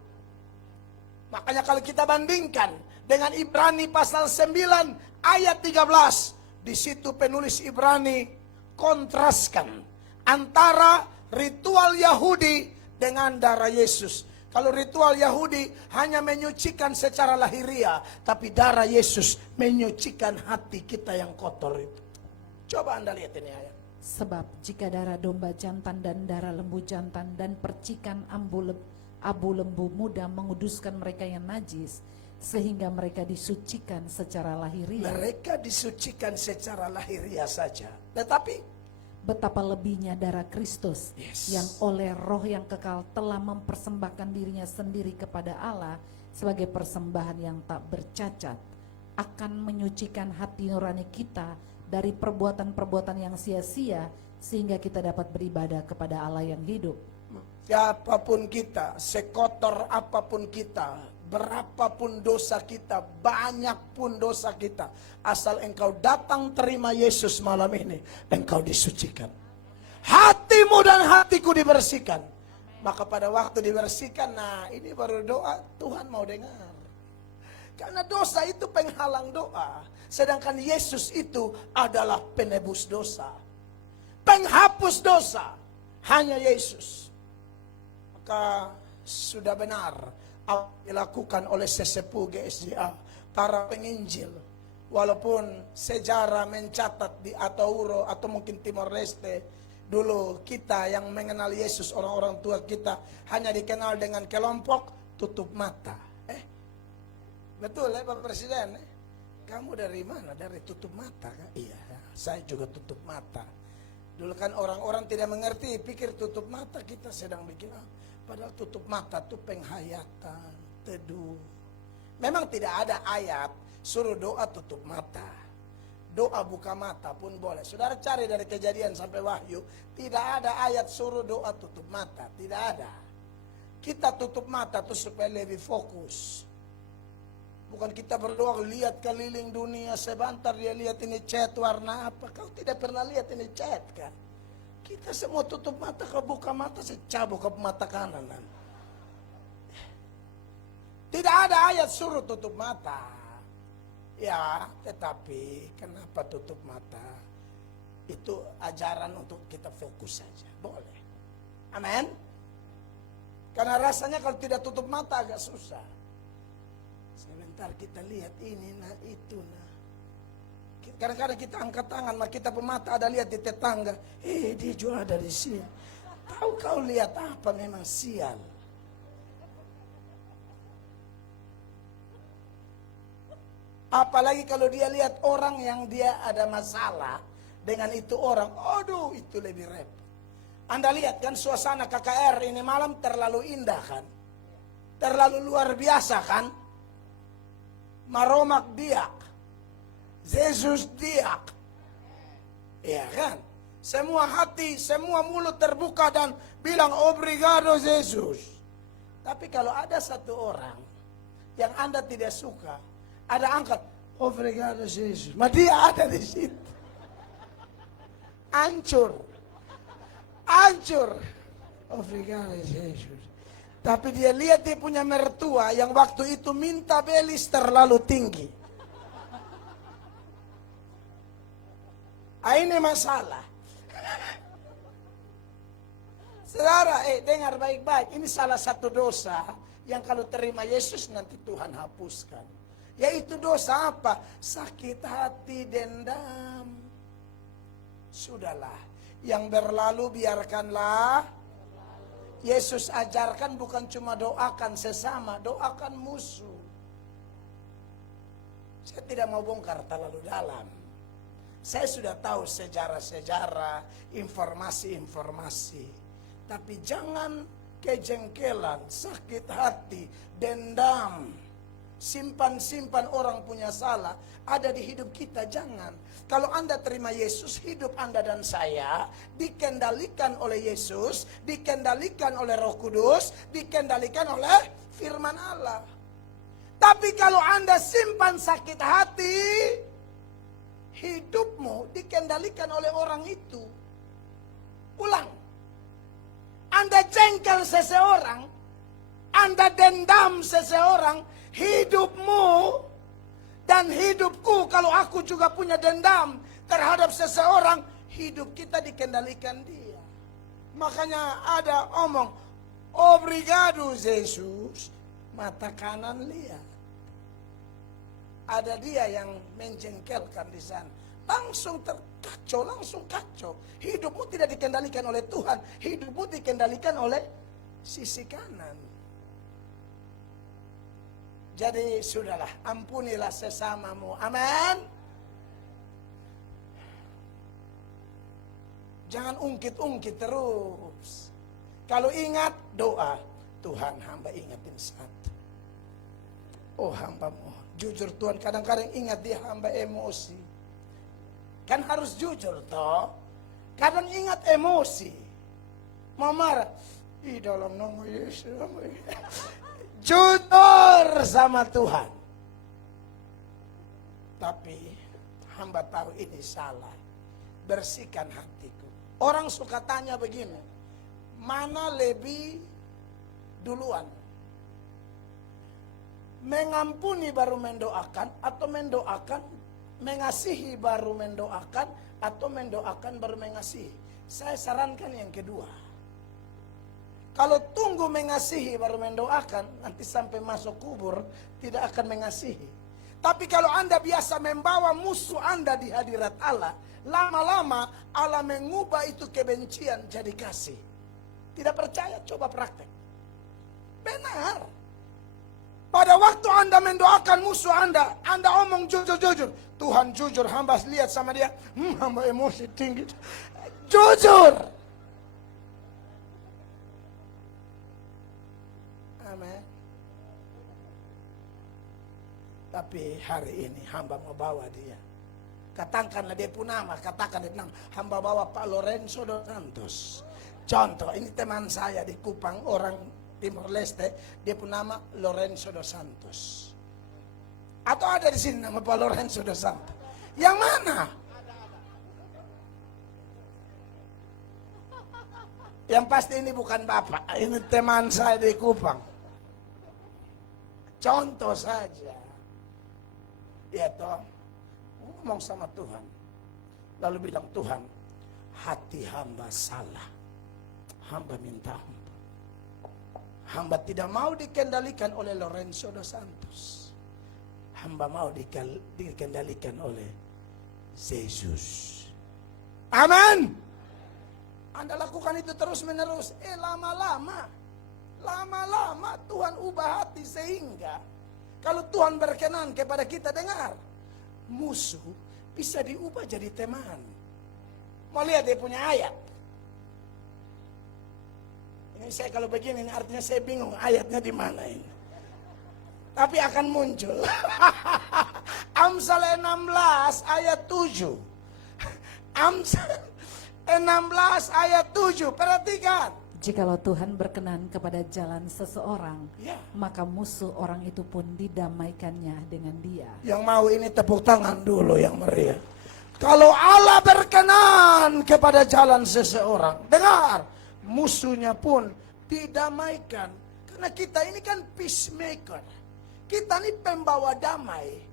Makanya kalau kita bandingkan dengan Ibrani pasal 9 ayat 13. Di situ penulis Ibrani kontraskan antara ritual Yahudi dengan darah Yesus. Kalau ritual Yahudi hanya menyucikan secara lahiriah, tapi darah Yesus menyucikan hati kita yang kotor itu. Coba Anda lihat ini ayat. Sebab jika darah domba jantan dan darah lembu jantan dan percikan abu lembu muda menguduskan mereka yang najis, sehingga mereka disucikan secara lahiriah. Mereka disucikan secara lahiriah saja. Tetapi Betapa lebihnya darah Kristus Yes. yang oleh roh yang kekal telah mempersembahkan dirinya sendiri kepada Allah sebagai persembahan yang tak bercacat, akan menyucikan hati nurani kita dari perbuatan-perbuatan yang sia-sia, sehingga kita dapat beribadah kepada Allah yang hidup. siapapun kita, sekotor apapun kita, berapapun dosa kita, banyak pun dosa kita, asal engkau datang terima Yesus malam ini, engkau disucikan. Hatimu dan hatiku dibersihkan. Maka pada waktu dibersihkan, nah ini baru doa Tuhan mau dengar. Karena dosa itu penghalang doa, sedangkan Yesus itu adalah penebus dosa, penghapus dosa. Hanya Yesus. Maka sudah benar apa dilakukan oleh sesepuh GSJA, para penginjil. Walaupun sejarah mencatat di Atauro atau mungkin Timor Leste, dulu kita yang mengenal Yesus, orang-orang tua kita hanya dikenal dengan kelompok tutup mata. Betul ya Bapak Presiden? Kamu dari mana? Dari tutup mata kan? Iya, saya juga tutup mata. Dulu kan orang-orang tidak mengerti, pikir tutup mata kita sedang bikin padahal tutup mata itu penghayatan, teduh. Memang tidak ada ayat suruh doa tutup mata. Doa buka mata pun boleh. Saudara cari dari Kejadian sampai Wahyu, tidak ada ayat suruh doa tutup mata, tidak ada. Kita tutup mata tuh supaya lebih fokus. Bukan kita berdoa lihat keliling dunia sebentar, dia lihat ini cat warna apa. Kau tidak pernah lihat ini cat kan? Kita semua tutup mata, kau buka mata, saya cabut ke mata kanan. Tidak ada ayat suruh tutup mata. Ya, tetapi kenapa tutup mata? Itu ajaran untuk kita fokus saja, boleh. Amin. Karena rasanya kalau tidak tutup mata agak susah. Sebentar kita lihat ini, nah itu, nah. Kadang-kadang kita angkat tangan, maka kita pemata ada lihat di tetangga. Dia juga ada di sini. Tahu kau lihat apa memang sial. Apalagi kalau dia lihat orang yang dia ada masalah dengan itu orang. Aduh, itu lebih repot. Anda lihat kan suasana KKR ini malam terlalu indah kan? Terlalu luar biasa kan? Maromak diak, Yesus diak, ya kan? Semua hati, semua mulut terbuka dan bilang obrigado Yesus. Tapi kalau ada satu orang yang Anda tidak suka, ada angkat obrigado Yesus, maka dia ada di situ, hancur, obrigado Yesus. Tapi dia lihat dia punya mertua yang waktu itu minta belis terlalu tinggi. Ini masalah. Saudara, dengar baik-baik. Ini salah satu dosa yang kalau terima Yesus nanti Tuhan hapuskan. Yaitu dosa apa? Sakit hati, dendam. Sudahlah. Yang berlalu biarkanlah. Yesus ajarkan bukan cuma doakan sesama, doakan musuh. Saya tidak mau bongkar terlalu dalam. Saya sudah tahu sejarah-sejarah, informasi-informasi. Tapi jangan kejengkelan, sakit hati, dendam. Simpan-simpan orang punya salah ada di hidup kita, jangan. Kalau Anda terima Yesus, hidup Anda dan saya dikendalikan oleh Yesus, dikendalikan oleh Roh Kudus, dikendalikan oleh firman Allah. Tapi kalau Anda simpan sakit hati, hidupmu dikendalikan oleh orang itu. Ulang. Anda jengkel seseorang, Anda dendam seseorang, hidupmu Dan hidupku, kalau aku juga punya dendam terhadap seseorang, hidup kita dikendalikan dia. Makanya ada omong, obrigado Jesus, mata kanan lihat. Ada dia yang menjengkelkan di sana. Langsung terkacau, langsung kacau. Hidupmu tidak dikendalikan oleh Tuhan. Hidupmu dikendalikan oleh sisi kanan. Jadi sudahlah, ampunilah sesamamu. Amin. Jangan ungkit-ungkit terus. Kalau ingat doa, Tuhan hamba ingatin satu. Oh hambamu, jujur Tuhan kadang-kadang ingat dia hamba emosi. Kan harus jujur toh. Kadang ingat emosi. Mau marah. Di dalam nama Yesus. Jujur sama Tuhan. Tapi hamba tahu ini salah. Bersihkan hatiku. Orang suka tanya begini. Mana lebih duluan? Mengampuni baru mendoakan atau mendoakan, mengasihi baru mendoakan atau mendoakan baru mengasihi? Saya sarankan yang kedua. Kalau tunggu mengasihi baru mendoakan, nanti sampai masuk kubur tidak akan mengasihi. Tapi kalau Anda biasa membawa musuh Anda di hadirat Allah, lama-lama Allah mengubah itu kebencian jadi kasih. Tidak percaya? Coba praktek. Benar. Pada waktu Anda mendoakan musuh Anda omong jujur-jujur. Tuhan jujur, hamba lihat sama dia, hamba emosi tinggi. Jujur. Amin. Tapi hari ini hamba mau bawa dia. Katakanlah dia pun nama, katakan dia nama. Hamba bawa Pak Lorenzo dos Santos. Contoh, ini teman saya di Kupang, orang Timor Leste, dia pun nama Lorenzo dos Santos. Atau ada di sini nama Pak Lorenzo dos Santos? Yang mana? Yang pasti ini bukan Bapak, ini teman saya di Kupang. Contoh saja. Ya toh, ngomong sama Tuhan. Lalu bilang, Tuhan, hati hamba salah. Hamba minta ampun. Hamba tidak mau dikendalikan oleh Lorenzo dos Santos. Hamba mau dikendalikan oleh Yesus. Amin. Anda lakukan itu terus menerus. Lama-lama Tuhan ubah hati sehingga kalau Tuhan berkenan kepada kita, dengar, musuh bisa diubah jadi teman. Mau lihat dia punya ayat? Ini saya kalau begini, ini artinya saya bingung ayatnya di mana ini. Tapi akan muncul. Amsal 16 ayat 7. Amsal 16 ayat 7. Perhatikan. Jikalau Tuhan berkenan kepada jalan seseorang, Ya. maka musuh orang itu pun didamaikannya dengan dia. Yang mau ini tepuk tangan dulu yang meriah. Kalau Allah berkenan kepada jalan seseorang, dengar, musuhnya pun didamaikan. Karena kita ini kan peacemaker. Kita ini pembawa damai.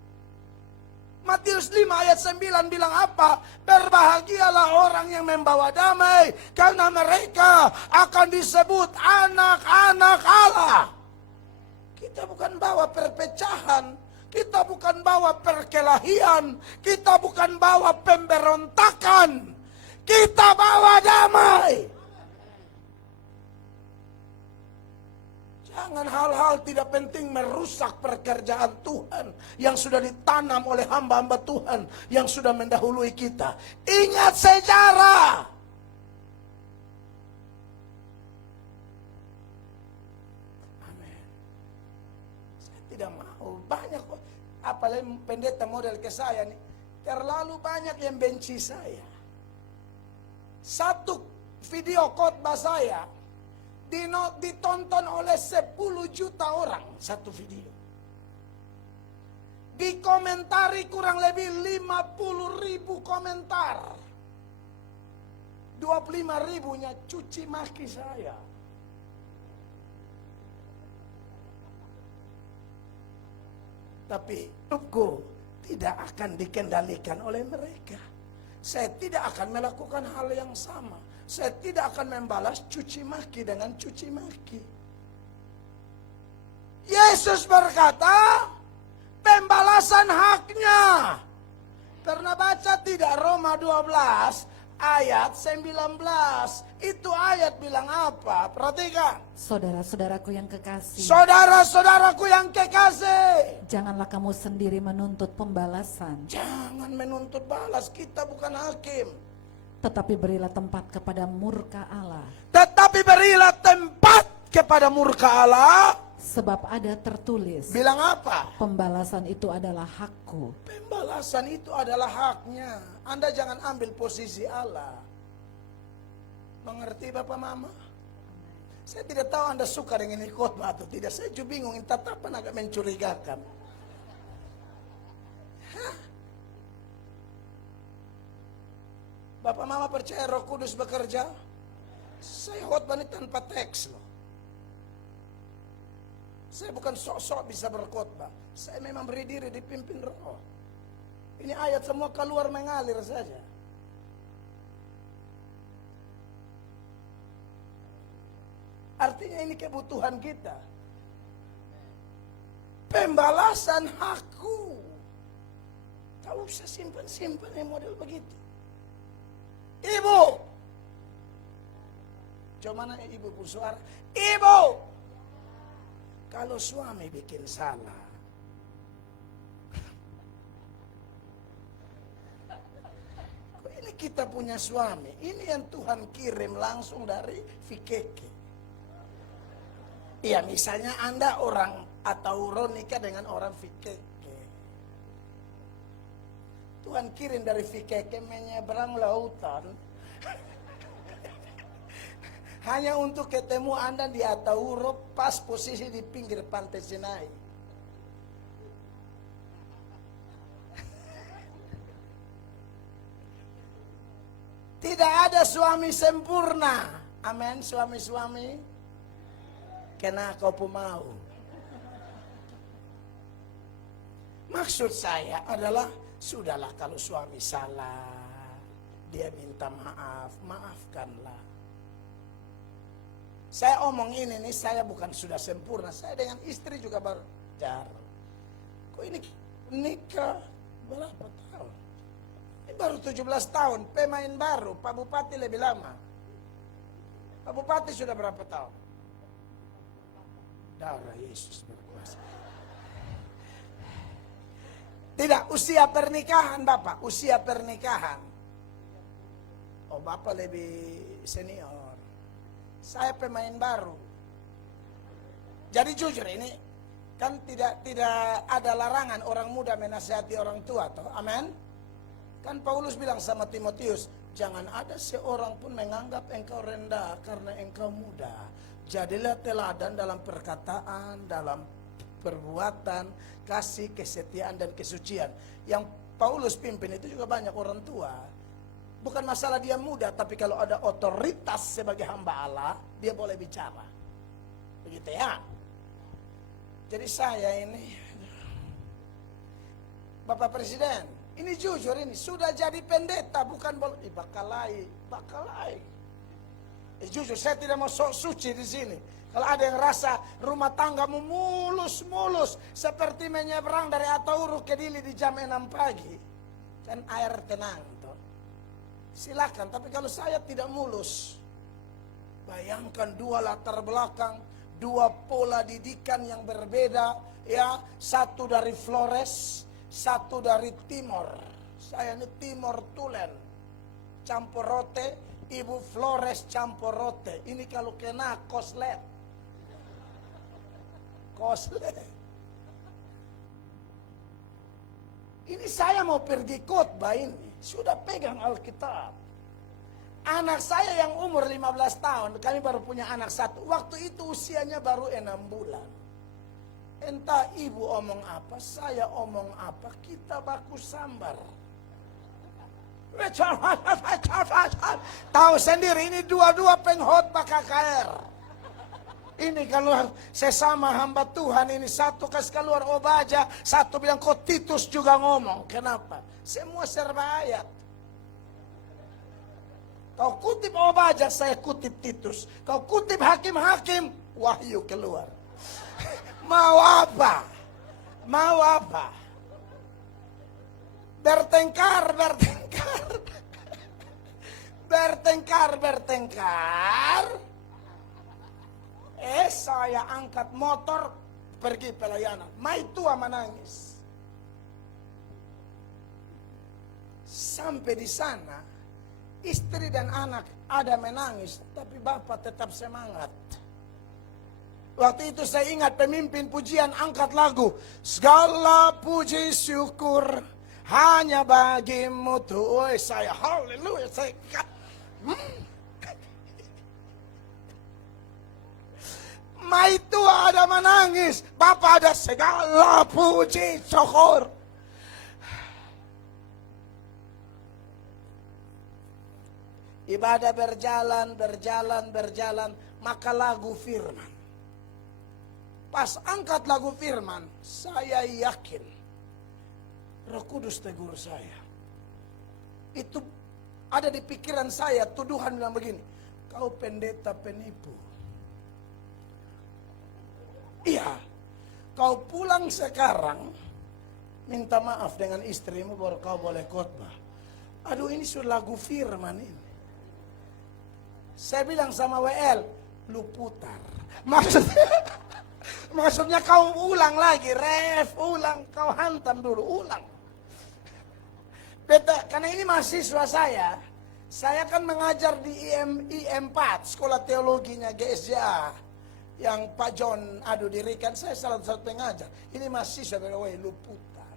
Matius 5 ayat 9 bilang apa? Berbahagialah orang yang membawa damai, karena mereka akan disebut anak-anak Allah. Kita bukan bawa perpecahan, kita bukan bawa perkelahian, kita bukan bawa pemberontakan, kita bawa damai. Jangan hal-hal tidak penting merusak pekerjaan Tuhan yang sudah ditanam oleh hamba-hamba Tuhan yang sudah mendahului kita. Ingat sejarah. Amin. Saya tidak mau. Banyak, apalagi pendeta model ke saya nih, terlalu banyak yang benci saya. Satu video khotbah saya ditonton oleh 10 juta orang satu video. Dikomentari kurang lebih 50.000 komentar. 25.000-nya cuci maki saya. Tapi hidupku tidak akan dikendalikan oleh mereka. Saya tidak akan melakukan hal yang sama. Saya tidak akan membalas cuci maki dengan cuci maki. Yesus berkata, pembalasan haknya. Pernah baca tidak Roma 12 ayat 19? Itu ayat bilang apa? Perhatikan. Saudara-saudaraku yang kekasih, Saudara-saudaraku yang kekasih, janganlah kamu sendiri menuntut pembalasan, jangan menuntut balas, kita bukan hakim. tetapi berilah tempat kepada murka Allah. Tetapi berilah tempat kepada murka Allah. Sebab ada tertulis, Bilang apa? pembalasan itu adalah hakku. Pembalasan itu adalah haknya. Anda jangan ambil posisi Allah. Mengerti Bapak Mama? Saya tidak tahu Anda suka dengan ini khotbah atau tidak. Saya juga bingung, tatapan agak mencurigakan. Hah? Bapak Mama percaya Roh Kudus bekerja? Saya khotbah ini tanpa teks loh. Saya bukan sok-sok bisa berkhotbah. Saya memang beri diri dipimpin Roh. Ini ayat semua keluar mengalir saja. Artinya ini kebutuhan kita. Pembalasan hakku. Tak usah simpan-simpan yang model begitu. Ibu. Coba mana ibu bersuara. Ibu. Kalau suami bikin salah, kok ini kita punya suami, ini yang Tuhan kirim langsung dari Fikeke. Iya, misalnya Anda orang atau nikah dengan orang Fikeke. Tuhan kirim dari Fikeke menyeberang lautan. Hanya untuk ketemu Anda di Atauro pas posisi di pinggir pantai Sinai. Tidak ada suami sempurna. Amin, suami-suami. Kena kau pun mau. Maksud saya adalah, sudahlah kalau suami salah, dia minta maaf, maafkanlah. Saya omong ini nih, saya bukan sudah sempurna. Saya dengan istri juga baru jar. Kok ini nikah berapa tahun? Ini baru 17 tahun, pemain baru. Pak Bupati lebih lama. Pak Bupati sudah berapa tahun? Darah Yesus berkuasa. Tidak, usia pernikahan Bapak, usia pernikahan. Oh, Bapak lebih senior. Saya pemain baru. Jadi jujur ini kan tidak ada larangan orang muda menasihati orang tua, toh. Amin. Kan Paulus bilang sama Timotius, jangan ada seorang pun menganggap engkau rendah karena engkau muda. Jadilah teladan dalam perkataan, dalam perbuatan, kasih, kesetiaan dan kesucian. Yang Paulus pimpin itu juga banyak orang tua. Bukan masalah dia muda, tapi kalau ada otoritas sebagai hamba Allah, dia boleh bicara. Begitu ya. Jadi saya ini, Bapak Presiden, ini jujur ini, sudah jadi pendeta, bukan boleh. Bakalai. Jujur, saya tidak mau sok suci di sini. Kalau ada yang rasa rumah tanggamu mulus-mulus, seperti menyeberang dari Atauro ke Dili di jam 6 pagi, kan air tenang. Silakan, tapi kalau saya tidak mulus, bayangkan dua latar belakang, dua pola didikan yang berbeda, ya, satu dari Flores, satu dari Timor. Saya ini Timor Tulen, campur rote, Ibu Flores campur rote. Ini kalau kena koslet. Ini saya mau pergi khotbah ini. Sudah pegang Alkitab. Anak saya yang umur 15 tahun, kami baru punya anak satu. Waktu itu usianya baru 6 bulan. Entah ibu omong apa, saya omong apa, kita baku sambar. Tahu sendiri ini dua-dua penghotbah KKR. Ini kalau sesama hamba Tuhan ini satu kasih keluar Obaja, satu bilang kok Titus juga ngomong. Kenapa? Semua serba ayat. Kau kutip Obaja, saya kutip Titus. Kau kutip Hakim-Hakim, Wahyu keluar. Mau apa? Mau apa? Bertengkar. Saya angkat motor pergi pelayanan. Mai tua menangis. Sampai di sana, istri dan anak ada menangis, tapi bapak tetap semangat. Waktu itu saya ingat pemimpin pujian angkat lagu. Segala puji syukur hanya bagimu Tuhan. Saya haleluya. Saya Mai tua ada menangis. Bapak ada segala puji syukur. Ibadah berjalan. Maka lagu firman. Pas angkat lagu firman, saya yakin Roh Kudus tegur saya. Itu ada di pikiran saya, tuduhan bilang begini, kau pendeta penipu. Iya, kau pulang sekarang, minta maaf dengan istrimu baru kau boleh khotbah. Aduh, ini sudah lagu firman ini. Saya bilang sama WL, lu putar. Maksudnya kau ulang lagi, ulang, kau hantam dulu, ulang. Beta, karena ini mahasiswa saya kan mengajar di IM4, Sekolah Teologinya GSJA. Yang Pak John dirikan, saya salah satu pengajar. Ini mahasiswa, lu putar.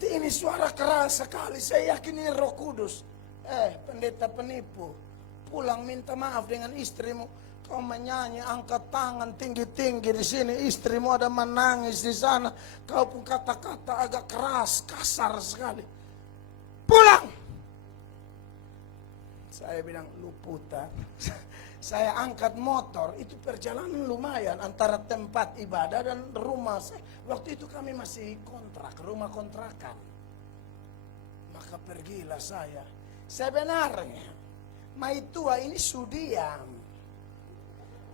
Ini suara keras sekali, saya yakin ini Roh Kudus. Pendeta penipu, pulang minta maaf dengan istrimu. Kau menyanyi, angkat tangan tinggi-tinggi di sini, istrimu ada menangis di sana. Kau pun kata-kata agak keras, kasar sekali. Pulang! Saya bilang, lu putar. Saya angkat motor, itu perjalanan lumayan antara tempat ibadah dan rumah saya. Waktu itu kami masih kontrak, rumah kontrakan. Maka pergilah saya. Sebenarnya, mai tua ini sudiam.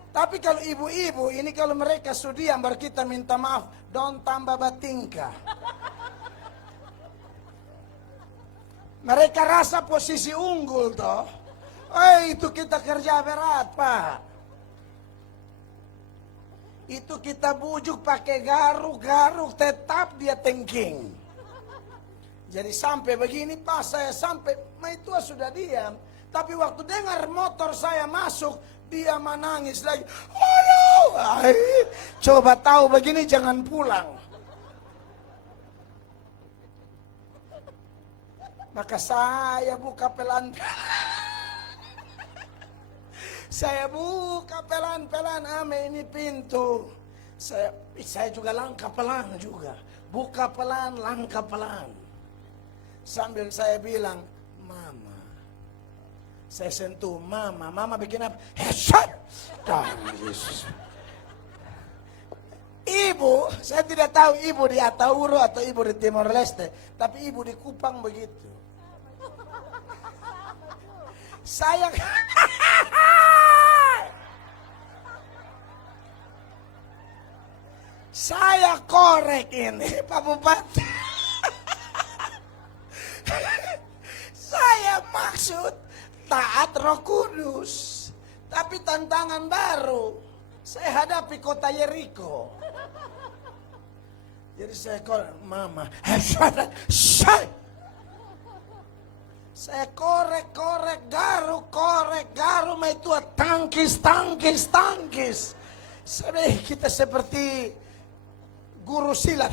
Tapi kalau ibu-ibu ini kalau mereka sudiam baru kita minta maaf, don't tambah batingkah. Mereka rasa posisi unggul toh. Itu kita kerja berat, Pak. Itu kita bujuk pakai garuk-garuk tetap dia tengking. Jadi sampai begini Pak, saya sampai mai tua sudah diam. Tapi waktu dengar motor saya masuk, dia menangis lagi. Aduh, coba tahu begini jangan pulang. Maka saya buka pelan-pelan. Saya buka pelan-pelan, ini pintu. Saya juga langkah pelan juga. Buka pelan, langkah pelan. Sambil saya bilang, Mama. Saya sentuh, Mama bikin apa? Headshot! Yesus. Ibu, saya tidak tahu ibu di Atauro atau ibu di Timor Leste. Tapi ibu di Kupang begitu. Saya korek ini Pak Bupati. Saya maksud taat Roh Kudus. Tapi tantangan baru. Saya hadapi kota Yeriko. Jadi saya korek, Mama. Saya korek, garuk, itu tangkis. Kita seperti guru silat.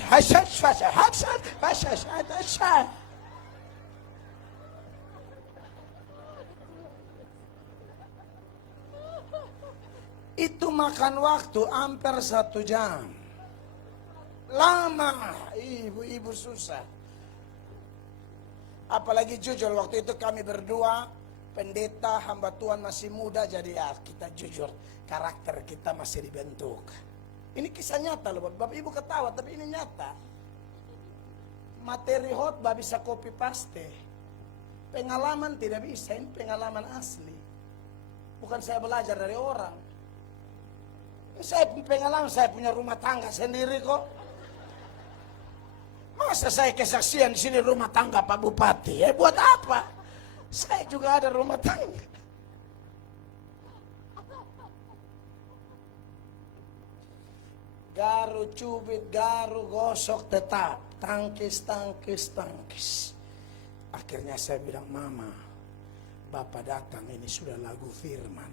Itu makan waktu hampir 1 jam. Lama, ibu susah. Apalagi jujur waktu itu kami berdua pendeta, hamba Tuhan masih muda, jadi ya kita jujur, karakter kita masih dibentuk. Ini kisah nyata loh, Bapak Ibu ketawa, tapi ini nyata. Materi khotbah bisa copy paste. Pengalaman tidak bisa, ini pengalaman asli. Bukan saya belajar dari orang. Saya pengalaman, saya punya rumah tangga sendiri kok. Masa saya kesaksian di sini rumah tangga Pak Bupati? Ya buat apa? Saya juga ada rumah tangga. Garu cubit, garu gosok tetap. Tangkis. Akhirnya saya bilang, Mama, Bapak datang, ini sudah lagu firman.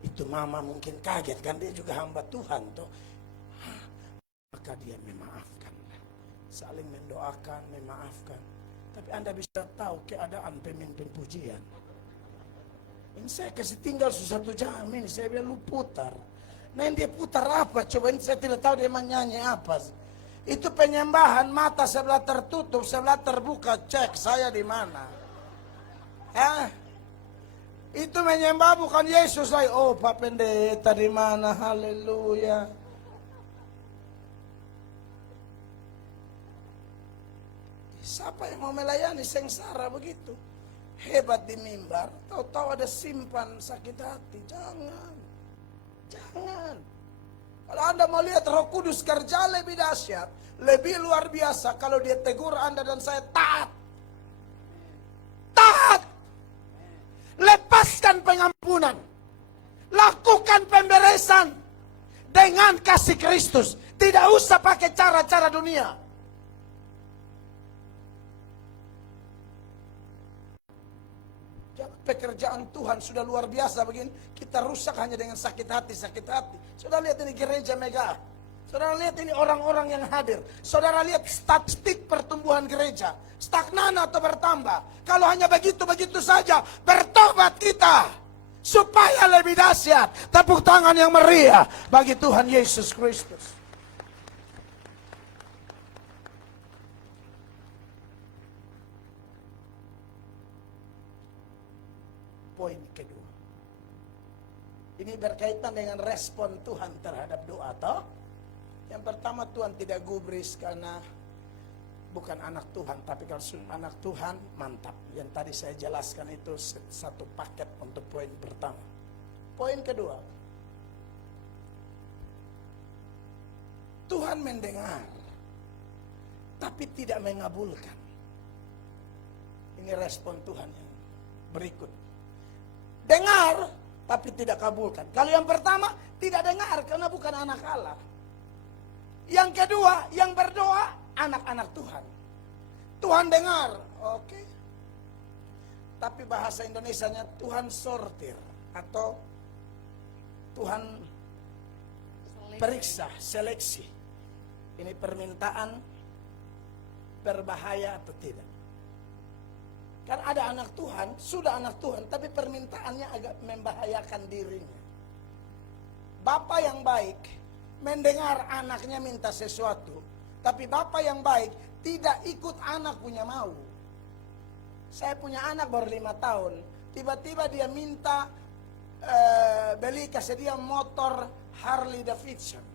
Itu Mama mungkin kaget kan, dia juga hamba Tuhan tuh. Maka dia memaafkan. Saling mendoakan, memaafkan. Tapi Anda bisa tahu keadaan pemimpin pujian. Ini saya kasih tinggal 1 jam ini, saya bilang lu putar. Nah yang dia putar apa? Coba ini saya tidak tahu dia menyanyi apa. Itu penyembahan, mata sebelah tertutup, sebelah terbuka, cek saya di mana. Itu menyembah bukan Yesus lagi. Oh Pak Pendeta di mana? Haleluya. Siapa yang mau melayani sengsara begitu? Hebat di mimbar, tahu-tahu ada simpan sakit hati. Jangan. Kalau Anda mau lihat Roh Kudus kerja lebih dahsyat, lebih luar biasa, kalau dia tegur Anda dan saya taat. Lepaskan pengampunan. Lakukan pemberesan dengan kasih Kristus. Tidak usah pakai cara-cara dunia. Pekerjaan Tuhan sudah luar biasa begini, kita rusak hanya dengan sakit hati. Saudara lihat ini gereja megah. Saudara lihat ini orang-orang yang hadir. Saudara lihat statistik pertumbuhan gereja, stagnan atau bertambah. Kalau hanya begitu saja, bertobat kita supaya lebih dahsyat. Tepuk tangan yang meriah bagi Tuhan Yesus Kristus. Poin kedua. Ini berkaitan dengan respon Tuhan terhadap doa, toh? Yang pertama, Tuhan tidak gubris karena bukan anak Tuhan, tapi kalau anak Tuhan, mantap. Yang tadi saya jelaskan itu satu paket untuk poin pertama. Poin kedua, Tuhan mendengar, tapi tidak mengabulkan. Ini respon Tuhan yang berikut. Dengar, tapi tidak kabulkan. Kalau yang pertama, tidak dengar karena bukan anak Allah. Yang kedua, yang berdoa, anak-anak Tuhan. Tuhan dengar, oke. Tapi bahasa Indonesianya Tuhan sortir atau Tuhan periksa, seleksi. Ini permintaan berbahaya atau tidak. Kan ada anak Tuhan, sudah anak Tuhan, tapi permintaannya agak membahayakan dirinya. Bapak yang baik mendengar anaknya minta sesuatu, tapi bapak yang baik tidak ikut anak punya mau. Saya punya anak baru 5 tahun, tiba-tiba dia minta kasih dia motor Harley Davidson.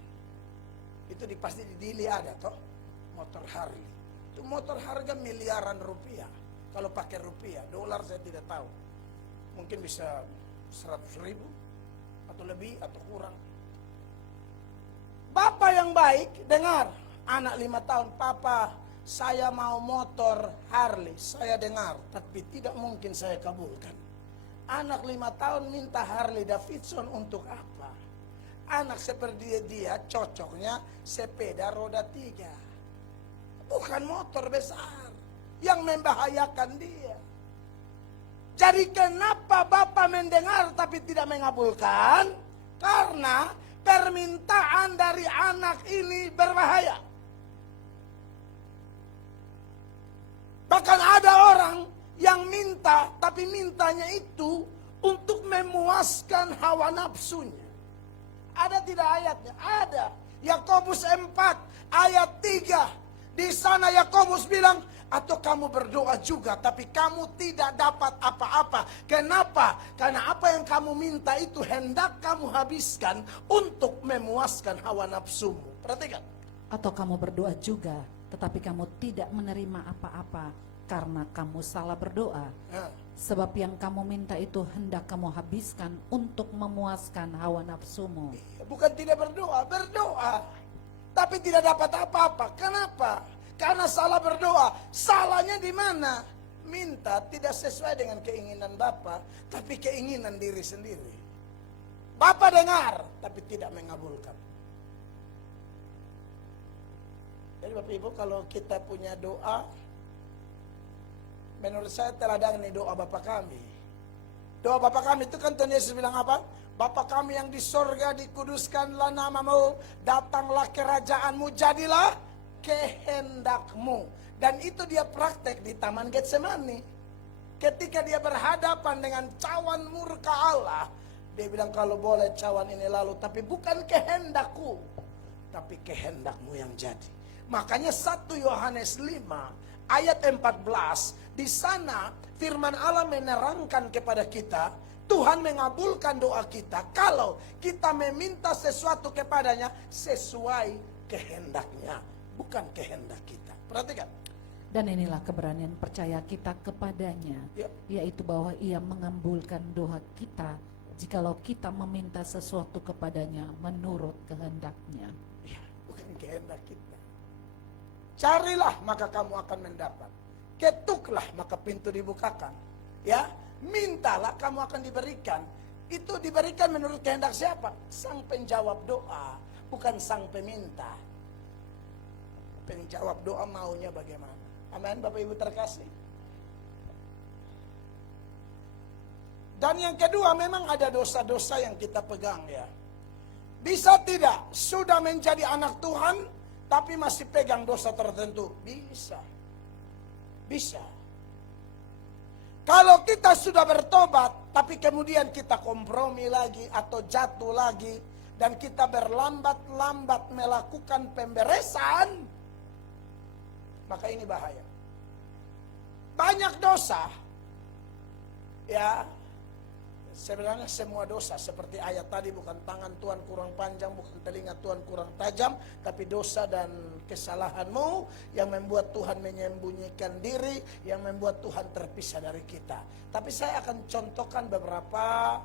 Itu pasti di Dili ada toh, motor Harley. Itu motor harga miliaran rupiah. Kalau pakai rupiah, dolar saya tidak tahu. Mungkin bisa 100.000 atau lebih atau kurang. Bapak yang baik, dengar. Anak 5 tahun, Papa, saya mau motor Harley. Saya dengar, tapi tidak mungkin saya kabulkan. Anak 5 tahun minta Harley Davidson untuk apa? Anak seperti dia cocoknya sepeda roda 3. Bukan motor besar yang membahayakan dia. Jadi kenapa Bapak mendengar tapi tidak mengabulkan? Karena permintaan dari anak ini berbahaya. Bahkan ada orang yang minta, tapi mintanya itu untuk memuaskan hawa nafsunya. Ada tidak ayatnya? Ada. Yakobus 4 ayat 3. Di sana Yakobus bilang, Atau kamu berdoa juga tapi kamu tidak dapat apa-apa. Kenapa? Karena apa yang kamu minta itu hendak kamu habiskan untuk memuaskan hawa nafsumu. Perhatikan. Atau kamu berdoa juga, tetapi kamu tidak menerima apa-apa karena kamu salah berdoa. Nah, Sebab yang kamu minta itu hendak kamu habiskan untuk memuaskan hawa nafsumu. bukan tidak berdoa, berdoa. Tapi tidak dapat apa-apa. Kenapa? Karena salah berdoa. Salahnya di mana? Minta tidak sesuai dengan keinginan Bapa, tapi keinginan diri sendiri. Bapa dengar, tapi tidak mengabulkan. Jadi Bapak Ibu, kalau kita punya doa, menurut saya teladan nih doa Bapa kami. Doa Bapa kami itu kan Tuhan Yesus bilang apa? Bapa kami yang di sorga, dikuduskanlah namamu, datanglah kerajaanmu, jadilah kehendakmu. Dan itu dia praktek di Taman Getsemani. Ketika dia berhadapan dengan cawan murka Allah, dia bilang kalau boleh cawan ini lalu, tapi bukan kehendakku, tapi kehendakmu yang jadi. Makanya 1 Yohanes 5 ayat 14, di sana firman Allah menerangkan kepada kita, Tuhan mengabulkan doa kita kalau kita meminta sesuatu kepadanya sesuai kehendaknya, bukan kehendak kita. Perhatikan. Dan inilah keberanian percaya kita kepadanya, Ya. yaitu bahwa ia mengabulkan doa kita jikalau kita meminta sesuatu kepadanya menurut kehendaknya. Ya, bukan kehendak kita. Carilah maka kamu akan mendapat. Ketuklah maka pintu dibukakan. Ya, mintalah kamu akan diberikan. Itu diberikan menurut kehendak siapa? Sang penjawab doa, bukan sang peminta. Penjawab doa maunya bagaimana? Amin, Bapak Ibu terkasih. Dan yang kedua, memang ada dosa-dosa yang kita pegang ya. Bisa tidak sudah menjadi anak Tuhan tapi masih pegang dosa tertentu? Bisa. Bisa. Kalau kita sudah bertobat tapi kemudian kita kompromi lagi atau jatuh lagi dan kita berlambat-lambat melakukan pemberesan, maka ini bahaya. Banyak dosa, ya, sebenarnya semua dosa seperti ayat tadi, bukan tangan Tuhan kurang panjang, bukan telinga Tuhan kurang tajam, tapi dosa dan kesalahanmu yang membuat Tuhan menyembunyikan diri, yang membuat Tuhan terpisah dari kita. Tapi saya akan contohkan beberapa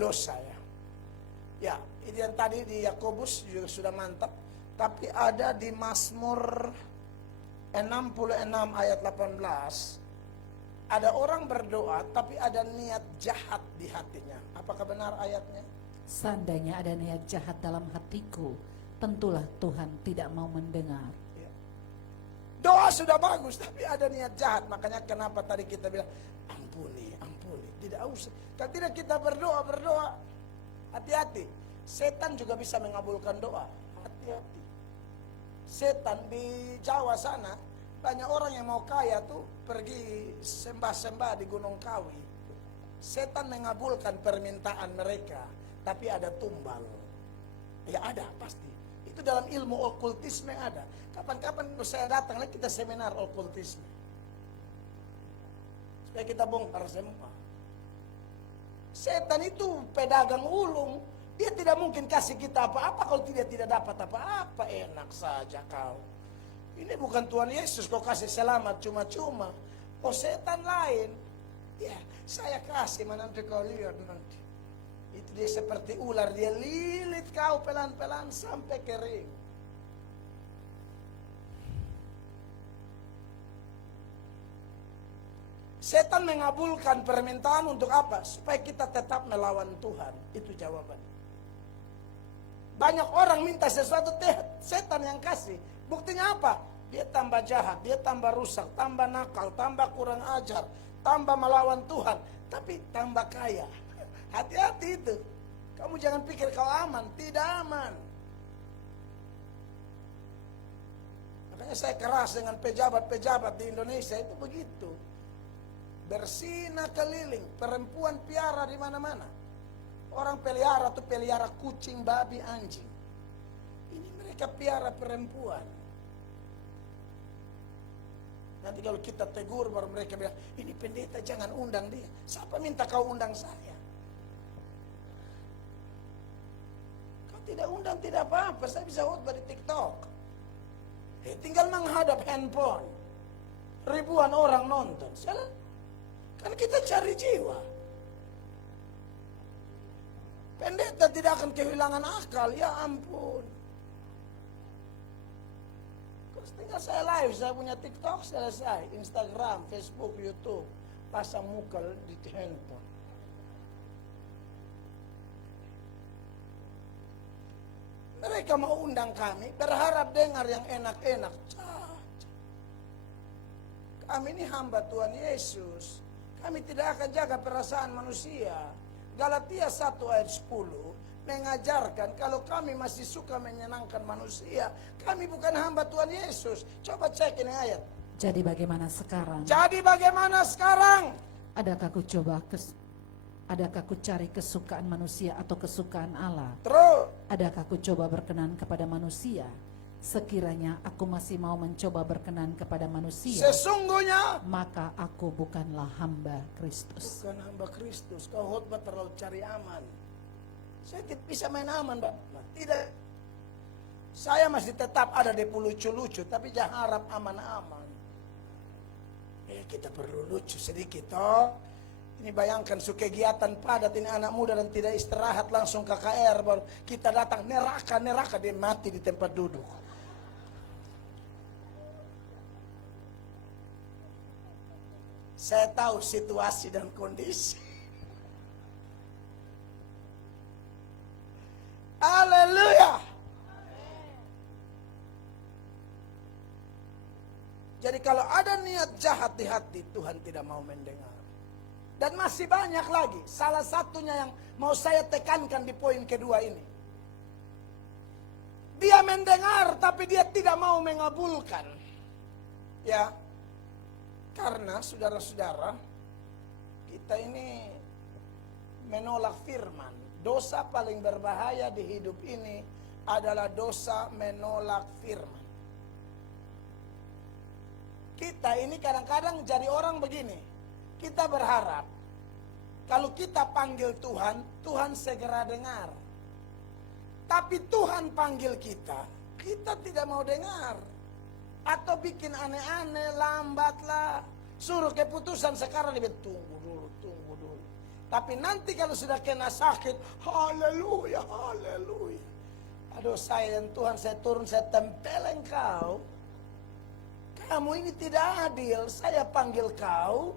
dosa ya. Ya, ini yang tadi di Yakobus juga sudah mantap. Tapi ada di Mazmur 66 ayat 18. Ada orang berdoa tapi ada niat jahat di hatinya. Apakah benar ayatnya? Seandainya ada niat jahat dalam hatiku, tentulah Tuhan tidak mau mendengar. Ya. Doa sudah bagus tapi ada niat jahat. Makanya kenapa tadi kita bilang ampuni, ampuni. Tidak usah. Kalau tidak kita berdoa. Hati-hati. Setan juga bisa mengabulkan doa. Hati-hati. Setan di Jawa sana, banyak orang yang mau kaya tuh pergi sembah-sembah di Gunung Kawi. Setan mengabulkan permintaan mereka, tapi ada tumbal. Ya ada pasti. Itu dalam ilmu okultisme ada. Kapan-kapan saya datang lagi kita seminar okultisme. Supaya kita bongkar semua. Setan itu pedagang ulung. Dia tidak mungkin kasih kita apa-apa kalau tidak dapat apa-apa. Enak saja kau. Ini bukan Tuhan Yesus kau kasih selamat cuma-cuma. Oh setan lain. Ya saya kasih mana nanti kau lihat nanti. Itu dia seperti ular. Dia lilit kau pelan-pelan sampai kering. Setan mengabulkan permintaan untuk apa? Supaya kita tetap melawan Tuhan. Itu jawabannya. Banyak orang minta sesuatu, setan yang kasih. Buktinya apa? Dia tambah jahat, dia tambah rusak, tambah nakal, tambah kurang ajar, tambah melawan Tuhan, tapi tambah kaya. Hati-hati itu. Kamu jangan pikir kau aman, tidak aman. Makanya saya keras dengan pejabat-pejabat di Indonesia itu begitu. Bersina keliling, perempuan piara di mana-mana. Orang pelihara tuh pelihara kucing, babi, anjing. Ini mereka piara perempuan. Nanti kalau kita tegur baru mereka bilang, ini pendeta jangan undang dia. Siapa minta kau undang saya? Kau tidak undang tidak apa-apa, saya bisa khotbah di TikTok. Tinggal menghadap handphone. Ribuan orang nonton. Kan kita cari jiwa. Pendeta tidak akan kehilangan akal, ya ampun. Tinggal saya live, saya punya TikTok selesai, Instagram, Facebook, YouTube, pasang muka di handphone. Mereka mau undang kami, berharap dengar yang enak-enak. Kami ini hamba Tuhan Yesus. Kami tidak akan jaga perasaan manusia. Galatia 1 ayat 10 mengajarkan kalau kami masih suka menyenangkan manusia, kami bukan hamba Tuhan Yesus. Coba cek ini ayat. Jadi bagaimana sekarang? Jadi bagaimana sekarang? Adakah ku cari kesukaan manusia atau kesukaan Allah? Terus. Adakah ku coba berkenan kepada manusia? Sekiranya aku masih mau mencoba berkenan kepada manusia, Sesungguhnya maka aku bukanlah hamba Kristus. bukan hamba Kristus. Kau khotbah terlalu cari aman. Saya tidak bisa main aman, Pak. Tidak. Saya masih tetap ada di lucu-lucu, tapi jangan harap aman-aman. Kita perlu lucu sedikit, toh. Ini bayangkan kegiatan padat ini anak muda dan tidak istirahat langsung KKR baru kita datang neraka dia mati di tempat duduk. Saya tahu situasi dan kondisi. Haleluya. Jadi kalau ada niat jahat di hati, Tuhan tidak mau mendengar. Dan masih banyak lagi. Salah satunya yang mau saya tekankan di poin kedua ini. Dia mendengar tapi dia tidak mau mengabulkan. Ya. Karena saudara-saudara, kita ini menolak firman. Dosa paling berbahaya di hidup ini adalah dosa menolak firman. Kita ini kadang-kadang jadi orang begini. Kita berharap kalau kita panggil Tuhan, Tuhan segera dengar. Tapi Tuhan panggil kita, kita tidak mau dengar. Atau bikin aneh-aneh, lambatlah. Suruh keputusan sekarang dia tunggu dulu. Tapi nanti kalau sudah kena sakit, haleluya, haleluya. Aduh sayang Tuhan, saya turun, saya tempel engkau. Kamu ini tidak adil, saya panggil kau.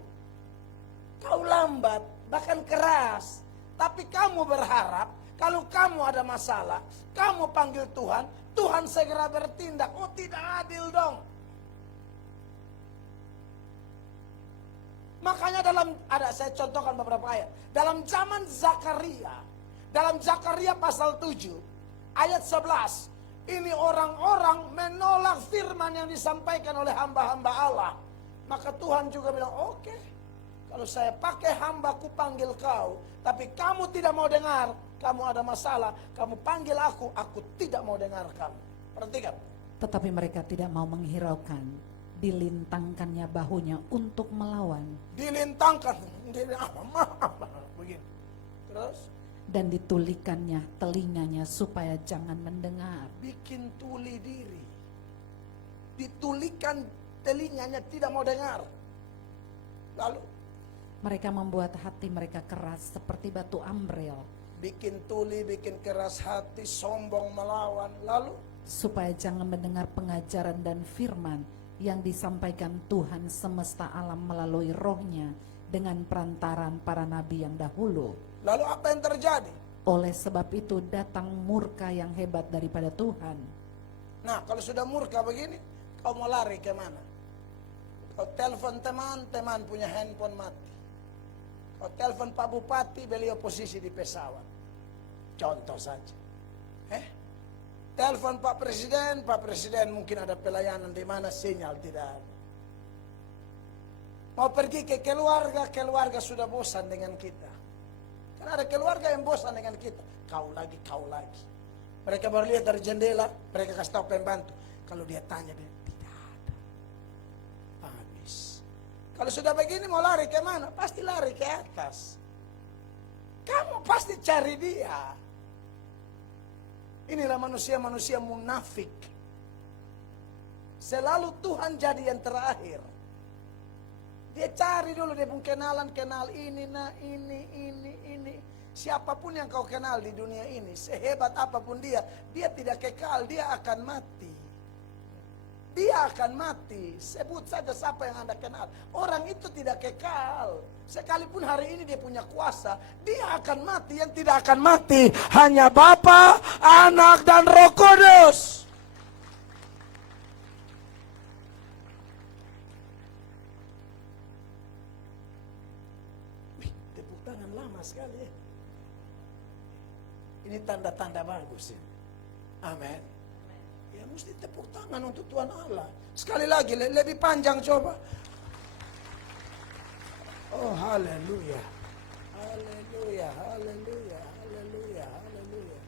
Kau lambat, bahkan keras. Tapi kamu berharap, kalau kamu ada masalah, kamu panggil Tuhan, Tuhan segera bertindak. Oh tidak adil dong. Makanya saya contohkan beberapa ayat. Dalam zaman Zakaria, dalam Zakaria pasal 7, ayat 11. Ini orang-orang menolak firman yang disampaikan oleh hamba-hamba Allah. Maka Tuhan juga bilang, oke. Kalau saya pakai hambaku panggil kau, tapi kamu tidak mau dengar, kamu ada masalah, kamu panggil aku tidak mau dengar kamu. Perhatikan. Tetapi mereka tidak mau menghiraukan, dilintangkannya bahunya untuk melawan. Dilintangkan, begini. Terus? Dan ditulikannya telinganya supaya jangan mendengar. Bikin tuli diri. Ditulikan telinganya tidak mau dengar. Lalu? Mereka membuat hati mereka keras seperti batu ambrel. Bikin tuli, bikin keras hati, sombong melawan. Lalu? Supaya jangan mendengar pengajaran dan firman yang disampaikan Tuhan semesta alam melalui rohnya dengan perantaran para nabi yang dahulu. Lalu apa yang terjadi? Oleh sebab itu datang murka yang hebat daripada Tuhan. Nah kalau sudah murka begini, kau mau lari kemana? Kau telepon teman, teman punya handphone mati. Kau telepon Pak Bupati, beliau posisi di pesawat. Contoh saja. Telepon Pak Presiden mungkin ada pelayanan di mana sinyal tidak ada. Mau pergi ke keluarga sudah bosan dengan kita. Karena ada keluarga yang bosan dengan kita. Kau lagi. Mereka baru lihat dari jendela, mereka kasih tahu pembantu. Kalau dia tanya, dia tidak ada. Habis. Kalau sudah begini mau lari ke mana? Pasti lari ke atas. Kamu pasti cari dia. Inilah manusia-manusia munafik. Selalu Tuhan jadi yang terakhir. Dia cari dulu, dia pun kenalan, kenal ini, nah ini. Siapapun yang kau kenal di dunia ini, sehebat apapun dia tidak kekal, dia akan mati. Dia akan mati. Sebut saja siapa yang Anda kenal. Orang itu tidak kekal. Sekalipun hari ini dia punya kuasa, dia akan mati. Yang tidak akan mati hanya Bapa, Anak, dan Roh Kudus. Tepuk tangan lama sekali ya. Ini tanda-tanda bagus ya. Amin. Ya mesti tepuk tangan untuk Tuhan Allah. Sekali lagi lebih panjang coba. Oh haleluya. Haleluya, haleluya, haleluya, haleluya.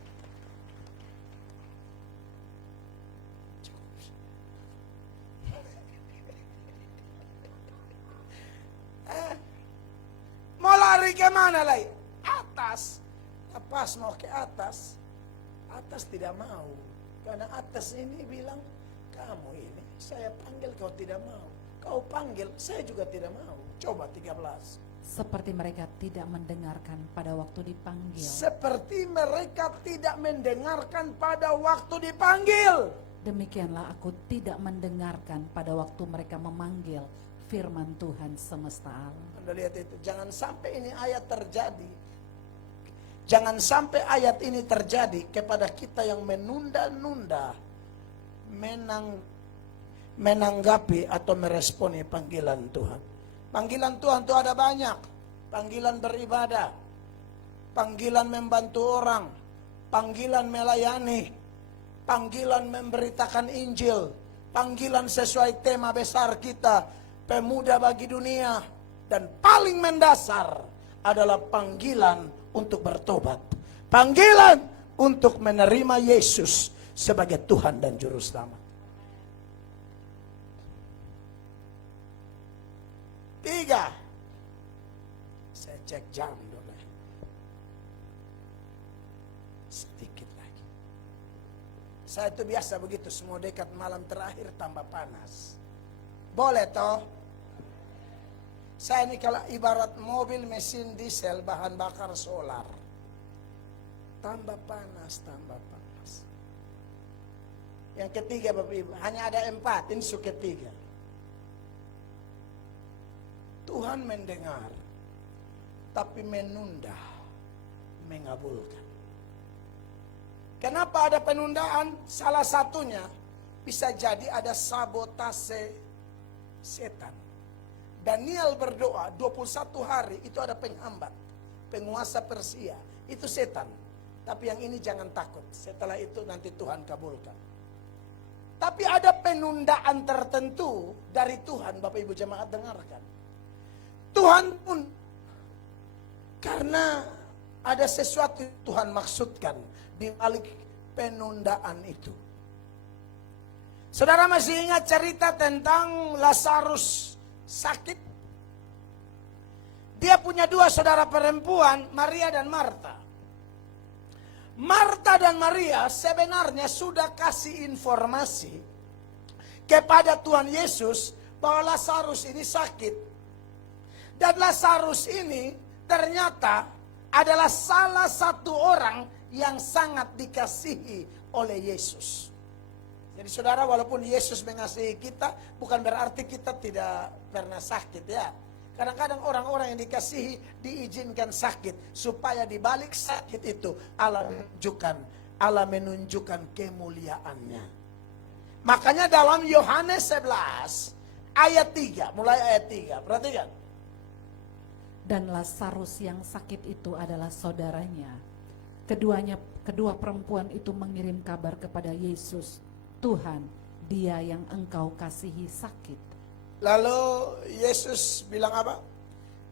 Mau lari ke mana lagi? Atas. Pas mau ke atas. Atas tidak mau. Karena atas ini bilang, kamu ini saya panggil kau tidak mau. Kau panggil saya juga tidak mau. Coba 13. Seperti mereka tidak mendengarkan pada waktu dipanggil. Seperti mereka tidak mendengarkan pada waktu dipanggil. Demikianlah aku tidak mendengarkan pada waktu mereka memanggil firman Tuhan semesta alam. Anda lihat itu. Jangan sampai ini ayat terjadi. Jangan sampai ayat ini terjadi kepada kita yang menunda-nunda menanggapi atau meresponi panggilan Tuhan. Panggilan Tuhan itu ada banyak. Panggilan beribadah, panggilan membantu orang, panggilan melayani, panggilan memberitakan Injil, panggilan sesuai tema besar kita, pemuda bagi dunia, dan paling mendasar adalah panggilan untuk bertobat. Panggilan untuk menerima Yesus sebagai Tuhan dan Juru Selamat. 3. Saya cek jam dulu. Sedikit lagi. Saya itu biasa begitu, semua dekat malam terakhir tambah panas. Boleh toh? Saya ini kalau ibarat mobil mesin diesel bahan bakar solar. Tambah panas, tambah panas. Yang ketiga Bapak Ibu, hanya ada 4, ini ketiga. Tuhan mendengar, tapi menunda, mengabulkan. Kenapa ada penundaan? Salah satunya bisa jadi ada sabotase setan. Daniel berdoa 21 hari, itu ada penghambat, penguasa Persia, itu setan. Tapi yang ini jangan takut, setelah itu nanti Tuhan kabulkan. Tapi ada penundaan tertentu dari Tuhan, Bapak Ibu jemaat dengarkan. Tuhan pun, karena ada sesuatu Tuhan maksudkan di balik penundaan itu. Saudara masih ingat cerita tentang Lazarus sakit? Dia punya 2 saudara perempuan, Maria dan Marta. Marta dan Maria sebenarnya sudah kasih informasi kepada Tuhan Yesus bahwa Lazarus ini sakit. Dan Lazarus ini ternyata adalah salah satu orang yang sangat dikasihi oleh Yesus. Jadi saudara, walaupun Yesus mengasihi kita, bukan berarti kita tidak pernah sakit ya. Kadang-kadang orang-orang yang dikasihi diizinkan sakit, supaya di balik sakit itu Allah menunjukkan kemuliaannya. Makanya dalam Yohanes 11 ayat 3, mulai ayat 3, perhatikan. Dan Lazarus yang sakit itu adalah saudaranya. Kedua perempuan itu mengirim kabar kepada Yesus, Tuhan, dia yang engkau kasihi sakit. Lalu Yesus bilang apa?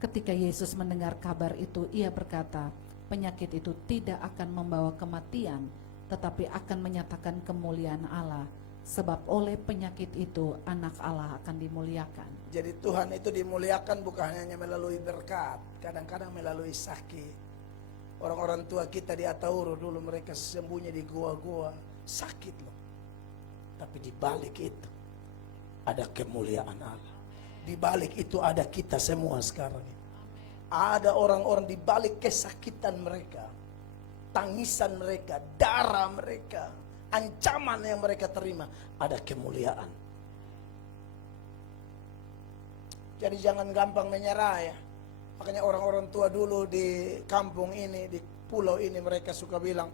Ketika Yesus mendengar kabar itu, ia berkata, penyakit itu tidak akan membawa kematian, tetapi akan menyatakan kemuliaan Allah, sebab oleh penyakit itu anak Allah akan dimuliakan. Jadi Tuhan itu dimuliakan bukan hanya melalui berkat, kadang-kadang melalui sakit. Orang-orang tua kita di Atauro dulu mereka sembunyi di gua-gua, sakit loh. Tapi di balik itu ada kemuliaan Allah. Di balik itu ada kita semua sekarang. Ada orang-orang di balik kesakitan mereka, tangisan mereka, darah mereka, ancaman yang mereka terima, ada kemuliaan. Jadi jangan gampang menyerah ya. Makanya orang-orang tua dulu di kampung ini, di pulau ini mereka suka bilang,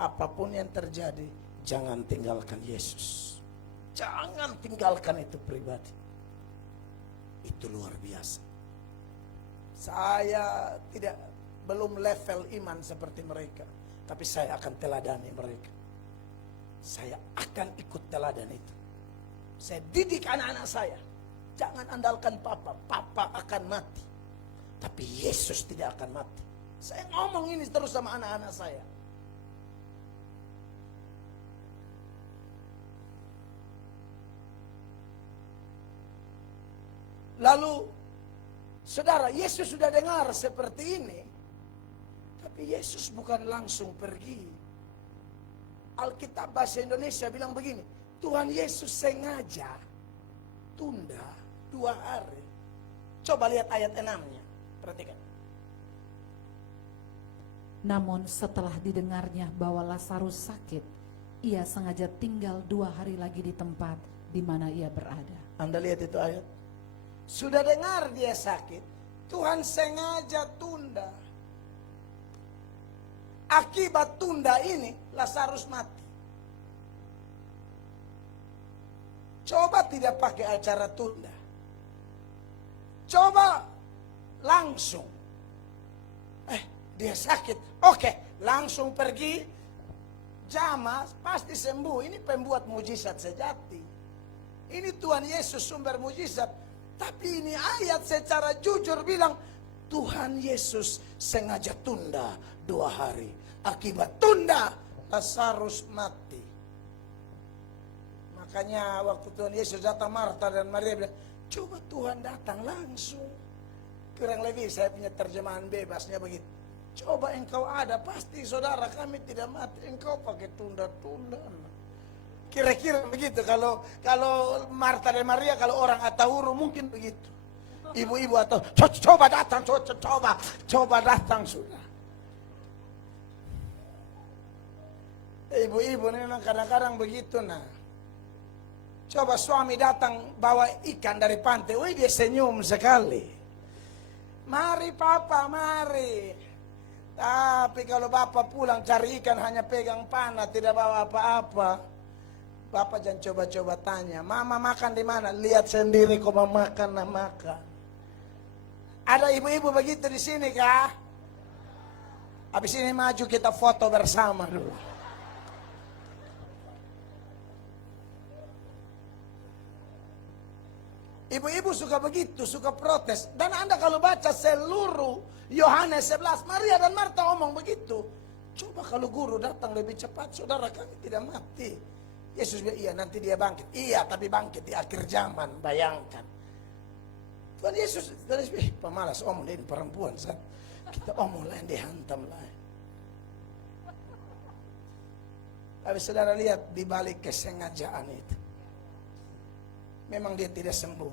apapun yang terjadi, jangan tinggalkan Yesus. Jangan tinggalkan itu pribadi. Itu luar biasa. Saya belum level iman seperti mereka, tapi saya akan teladani mereka. Saya akan ikut teladan itu. Saya didik anak-anak saya. Jangan andalkan papa, papa akan mati. Tapi Yesus tidak akan mati. Saya ngomong ini terus sama anak-anak saya. Lalu, saudara, Yesus sudah dengar seperti ini. Tapi Yesus bukan langsung pergi. Alkitab bahasa Indonesia bilang begini, Tuhan Yesus sengaja tunda 2 hari. Coba lihat ayat 6-nya. Perhatikan. Namun setelah didengarnya bahwa Lazarus sakit, ia sengaja tinggal 2 hari lagi di tempat di mana ia berada. Anda lihat itu ayat. Sudah dengar dia sakit, Tuhan sengaja tunda. Akibat tunda ini, Lazarus mati. Coba tidak pakai acara tunda. Coba langsung. Dia sakit. Oke, langsung pergi. Jamah pasti sembuh. Ini pembuat mujizat sejati. Ini Tuhan Yesus sumber mujizat. Tapi ini ayat secara jujur bilang, Tuhan Yesus sengaja tunda 2 hari. Akibat tunda, Lazarus mati. Makanya waktu Tuhan Yesus datang, Marta dan Maria bilang, coba Tuhan datang langsung. Kurang lebih saya punya terjemahan bebasnya begitu. Coba engkau ada, pasti saudara kami tidak mati. Engkau pakai tunda-tunda. Kira-kira begitu. Kalau Marta dan Maria, kalau orang Atauro mungkin begitu. Ibu-ibu atau coba datang, coba datang sudah. Ibu-ibu memang kadang-kadang begitu nah. Coba suami datang bawa ikan dari pantai, wih dia senyum sekali. Mari papa, mari. Tapi kalau bapak pulang cari ikan hanya pegang panah, tidak bawa apa-apa. Bapak jangan coba-coba tanya, mama makan di mana? Lihat sendiri kok mau makan, nah makan. Ada ibu-ibu begitu di sini kah? Habis ini maju kita foto bersama dulu. Ibu-ibu suka begitu, suka protes. Dan Anda kalau baca seluruh Yohanes 11, Maria dan Marta ngomong begitu. Coba kalau guru datang lebih cepat, saudara kami tidak mati. Yesus bilang, iya nanti dia bangkit. Iya, tapi bangkit di akhir zaman, bayangkan. Tuhan Yesus, pemalas omong ini perempuan. Kita omong lain, dihantam lain. Tapi saudara lihat di balik kesengajaan itu. Memang dia tidak sembuh.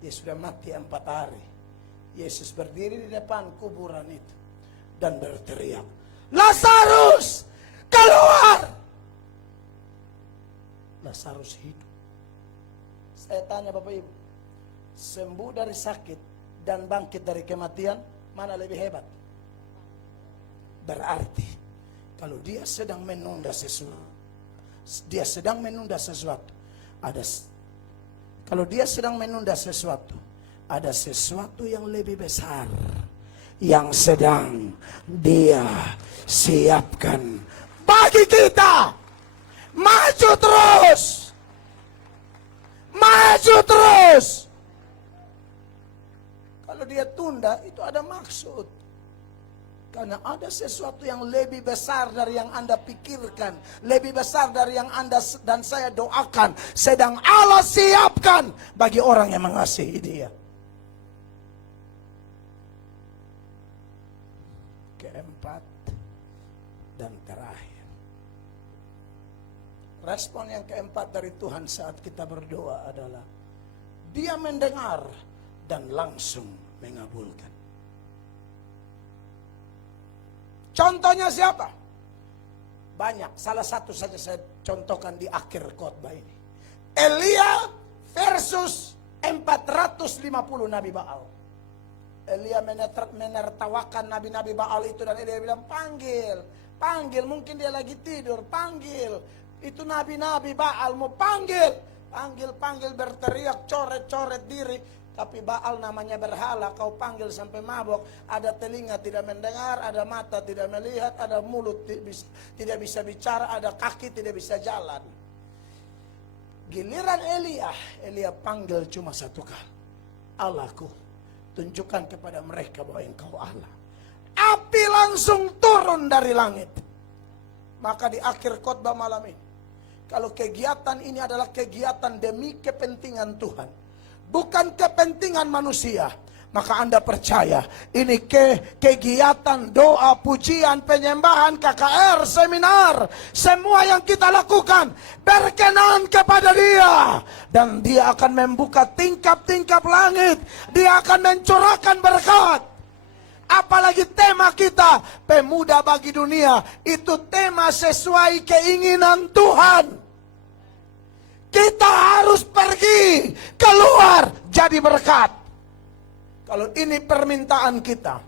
Dia sudah mati 4 hari. Yesus berdiri di depan kuburan itu. Dan berteriak, Lazarus, keluar! Lazarus hidup. Saya tanya Bapak Ibu, sembuh dari sakit dan bangkit dari kematian, mana lebih hebat? Berarti, kalau dia sedang menunda sesuatu, kalau dia sedang menunda sesuatu, ada sesuatu yang lebih besar yang sedang dia siapkan bagi kita. Maju terus. Maju terus. Kalau dia tunda, itu ada maksud. Karena ada sesuatu yang lebih besar dari yang Anda pikirkan, lebih besar dari yang Anda dan saya doakan, sedang Allah siapkan bagi orang yang mengasihi Dia. Keempat dan terakhir, respon yang keempat dari Tuhan saat kita berdoa adalah Dia mendengar dan langsung mengabulkan. Contohnya siapa? Banyak, salah satu saja saya contohkan di akhir khotbah ini. Elia versus 450 Nabi Baal. Elia menertawakan nabi-nabi Baal itu, dan Elia bilang, panggil, mungkin dia lagi tidur, panggil. Itu nabi-nabi Baal mau panggil, berteriak, coret-coret diri. Tapi Baal namanya berhala, kau panggil sampai mabok. Ada telinga tidak mendengar, ada mata tidak melihat, ada mulut tidak bisa bicara, ada kaki tidak bisa jalan. Giliran Elia panggil cuma satu kali. Allahku, tunjukkan kepada mereka bahwa Engkau Allah. Api langsung turun dari langit. Maka di akhir khotbah malam ini, kalau kegiatan ini adalah kegiatan demi kepentingan Tuhan, bukan kepentingan manusia, maka Anda percaya ini kegiatan doa, pujian, penyembahan, KKR, seminar, semua yang kita lakukan berkenan kepada Dia, dan Dia akan membuka tingkap-tingkap langit, Dia akan mencurahkan berkat. Apalagi tema kita, pemuda bagi dunia, itu tema sesuai keinginan Tuhan. Kita harus pergi keluar jadi berkat. Kalau ini permintaan kita,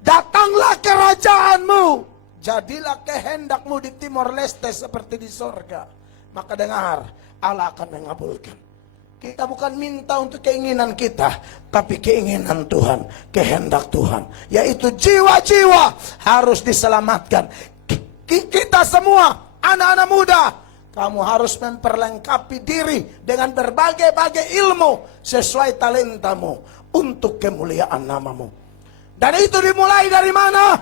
datanglah kerajaanmu, jadilah kehendakmu di Timor Leste seperti di sorga. Maka dengar, Allah akan mengabulkan. Kita bukan minta untuk keinginan kita, tapi keinginan Tuhan, kehendak Tuhan, yaitu jiwa-jiwa harus diselamatkan. Kita semua, anak-anak muda, kamu harus memperlengkapi diri dengan berbagai-bagai ilmu sesuai talentamu untuk kemuliaan namamu. Dan itu dimulai dari mana?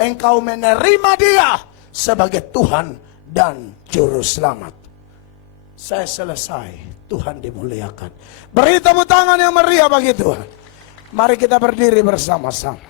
Engkau menerima Dia sebagai Tuhan dan Juru Selamat. Saya selesai. Tuhan dimuliakan. Beri tepuk tangan yang meriah bagi Tuhan. Mari kita berdiri bersama-sama.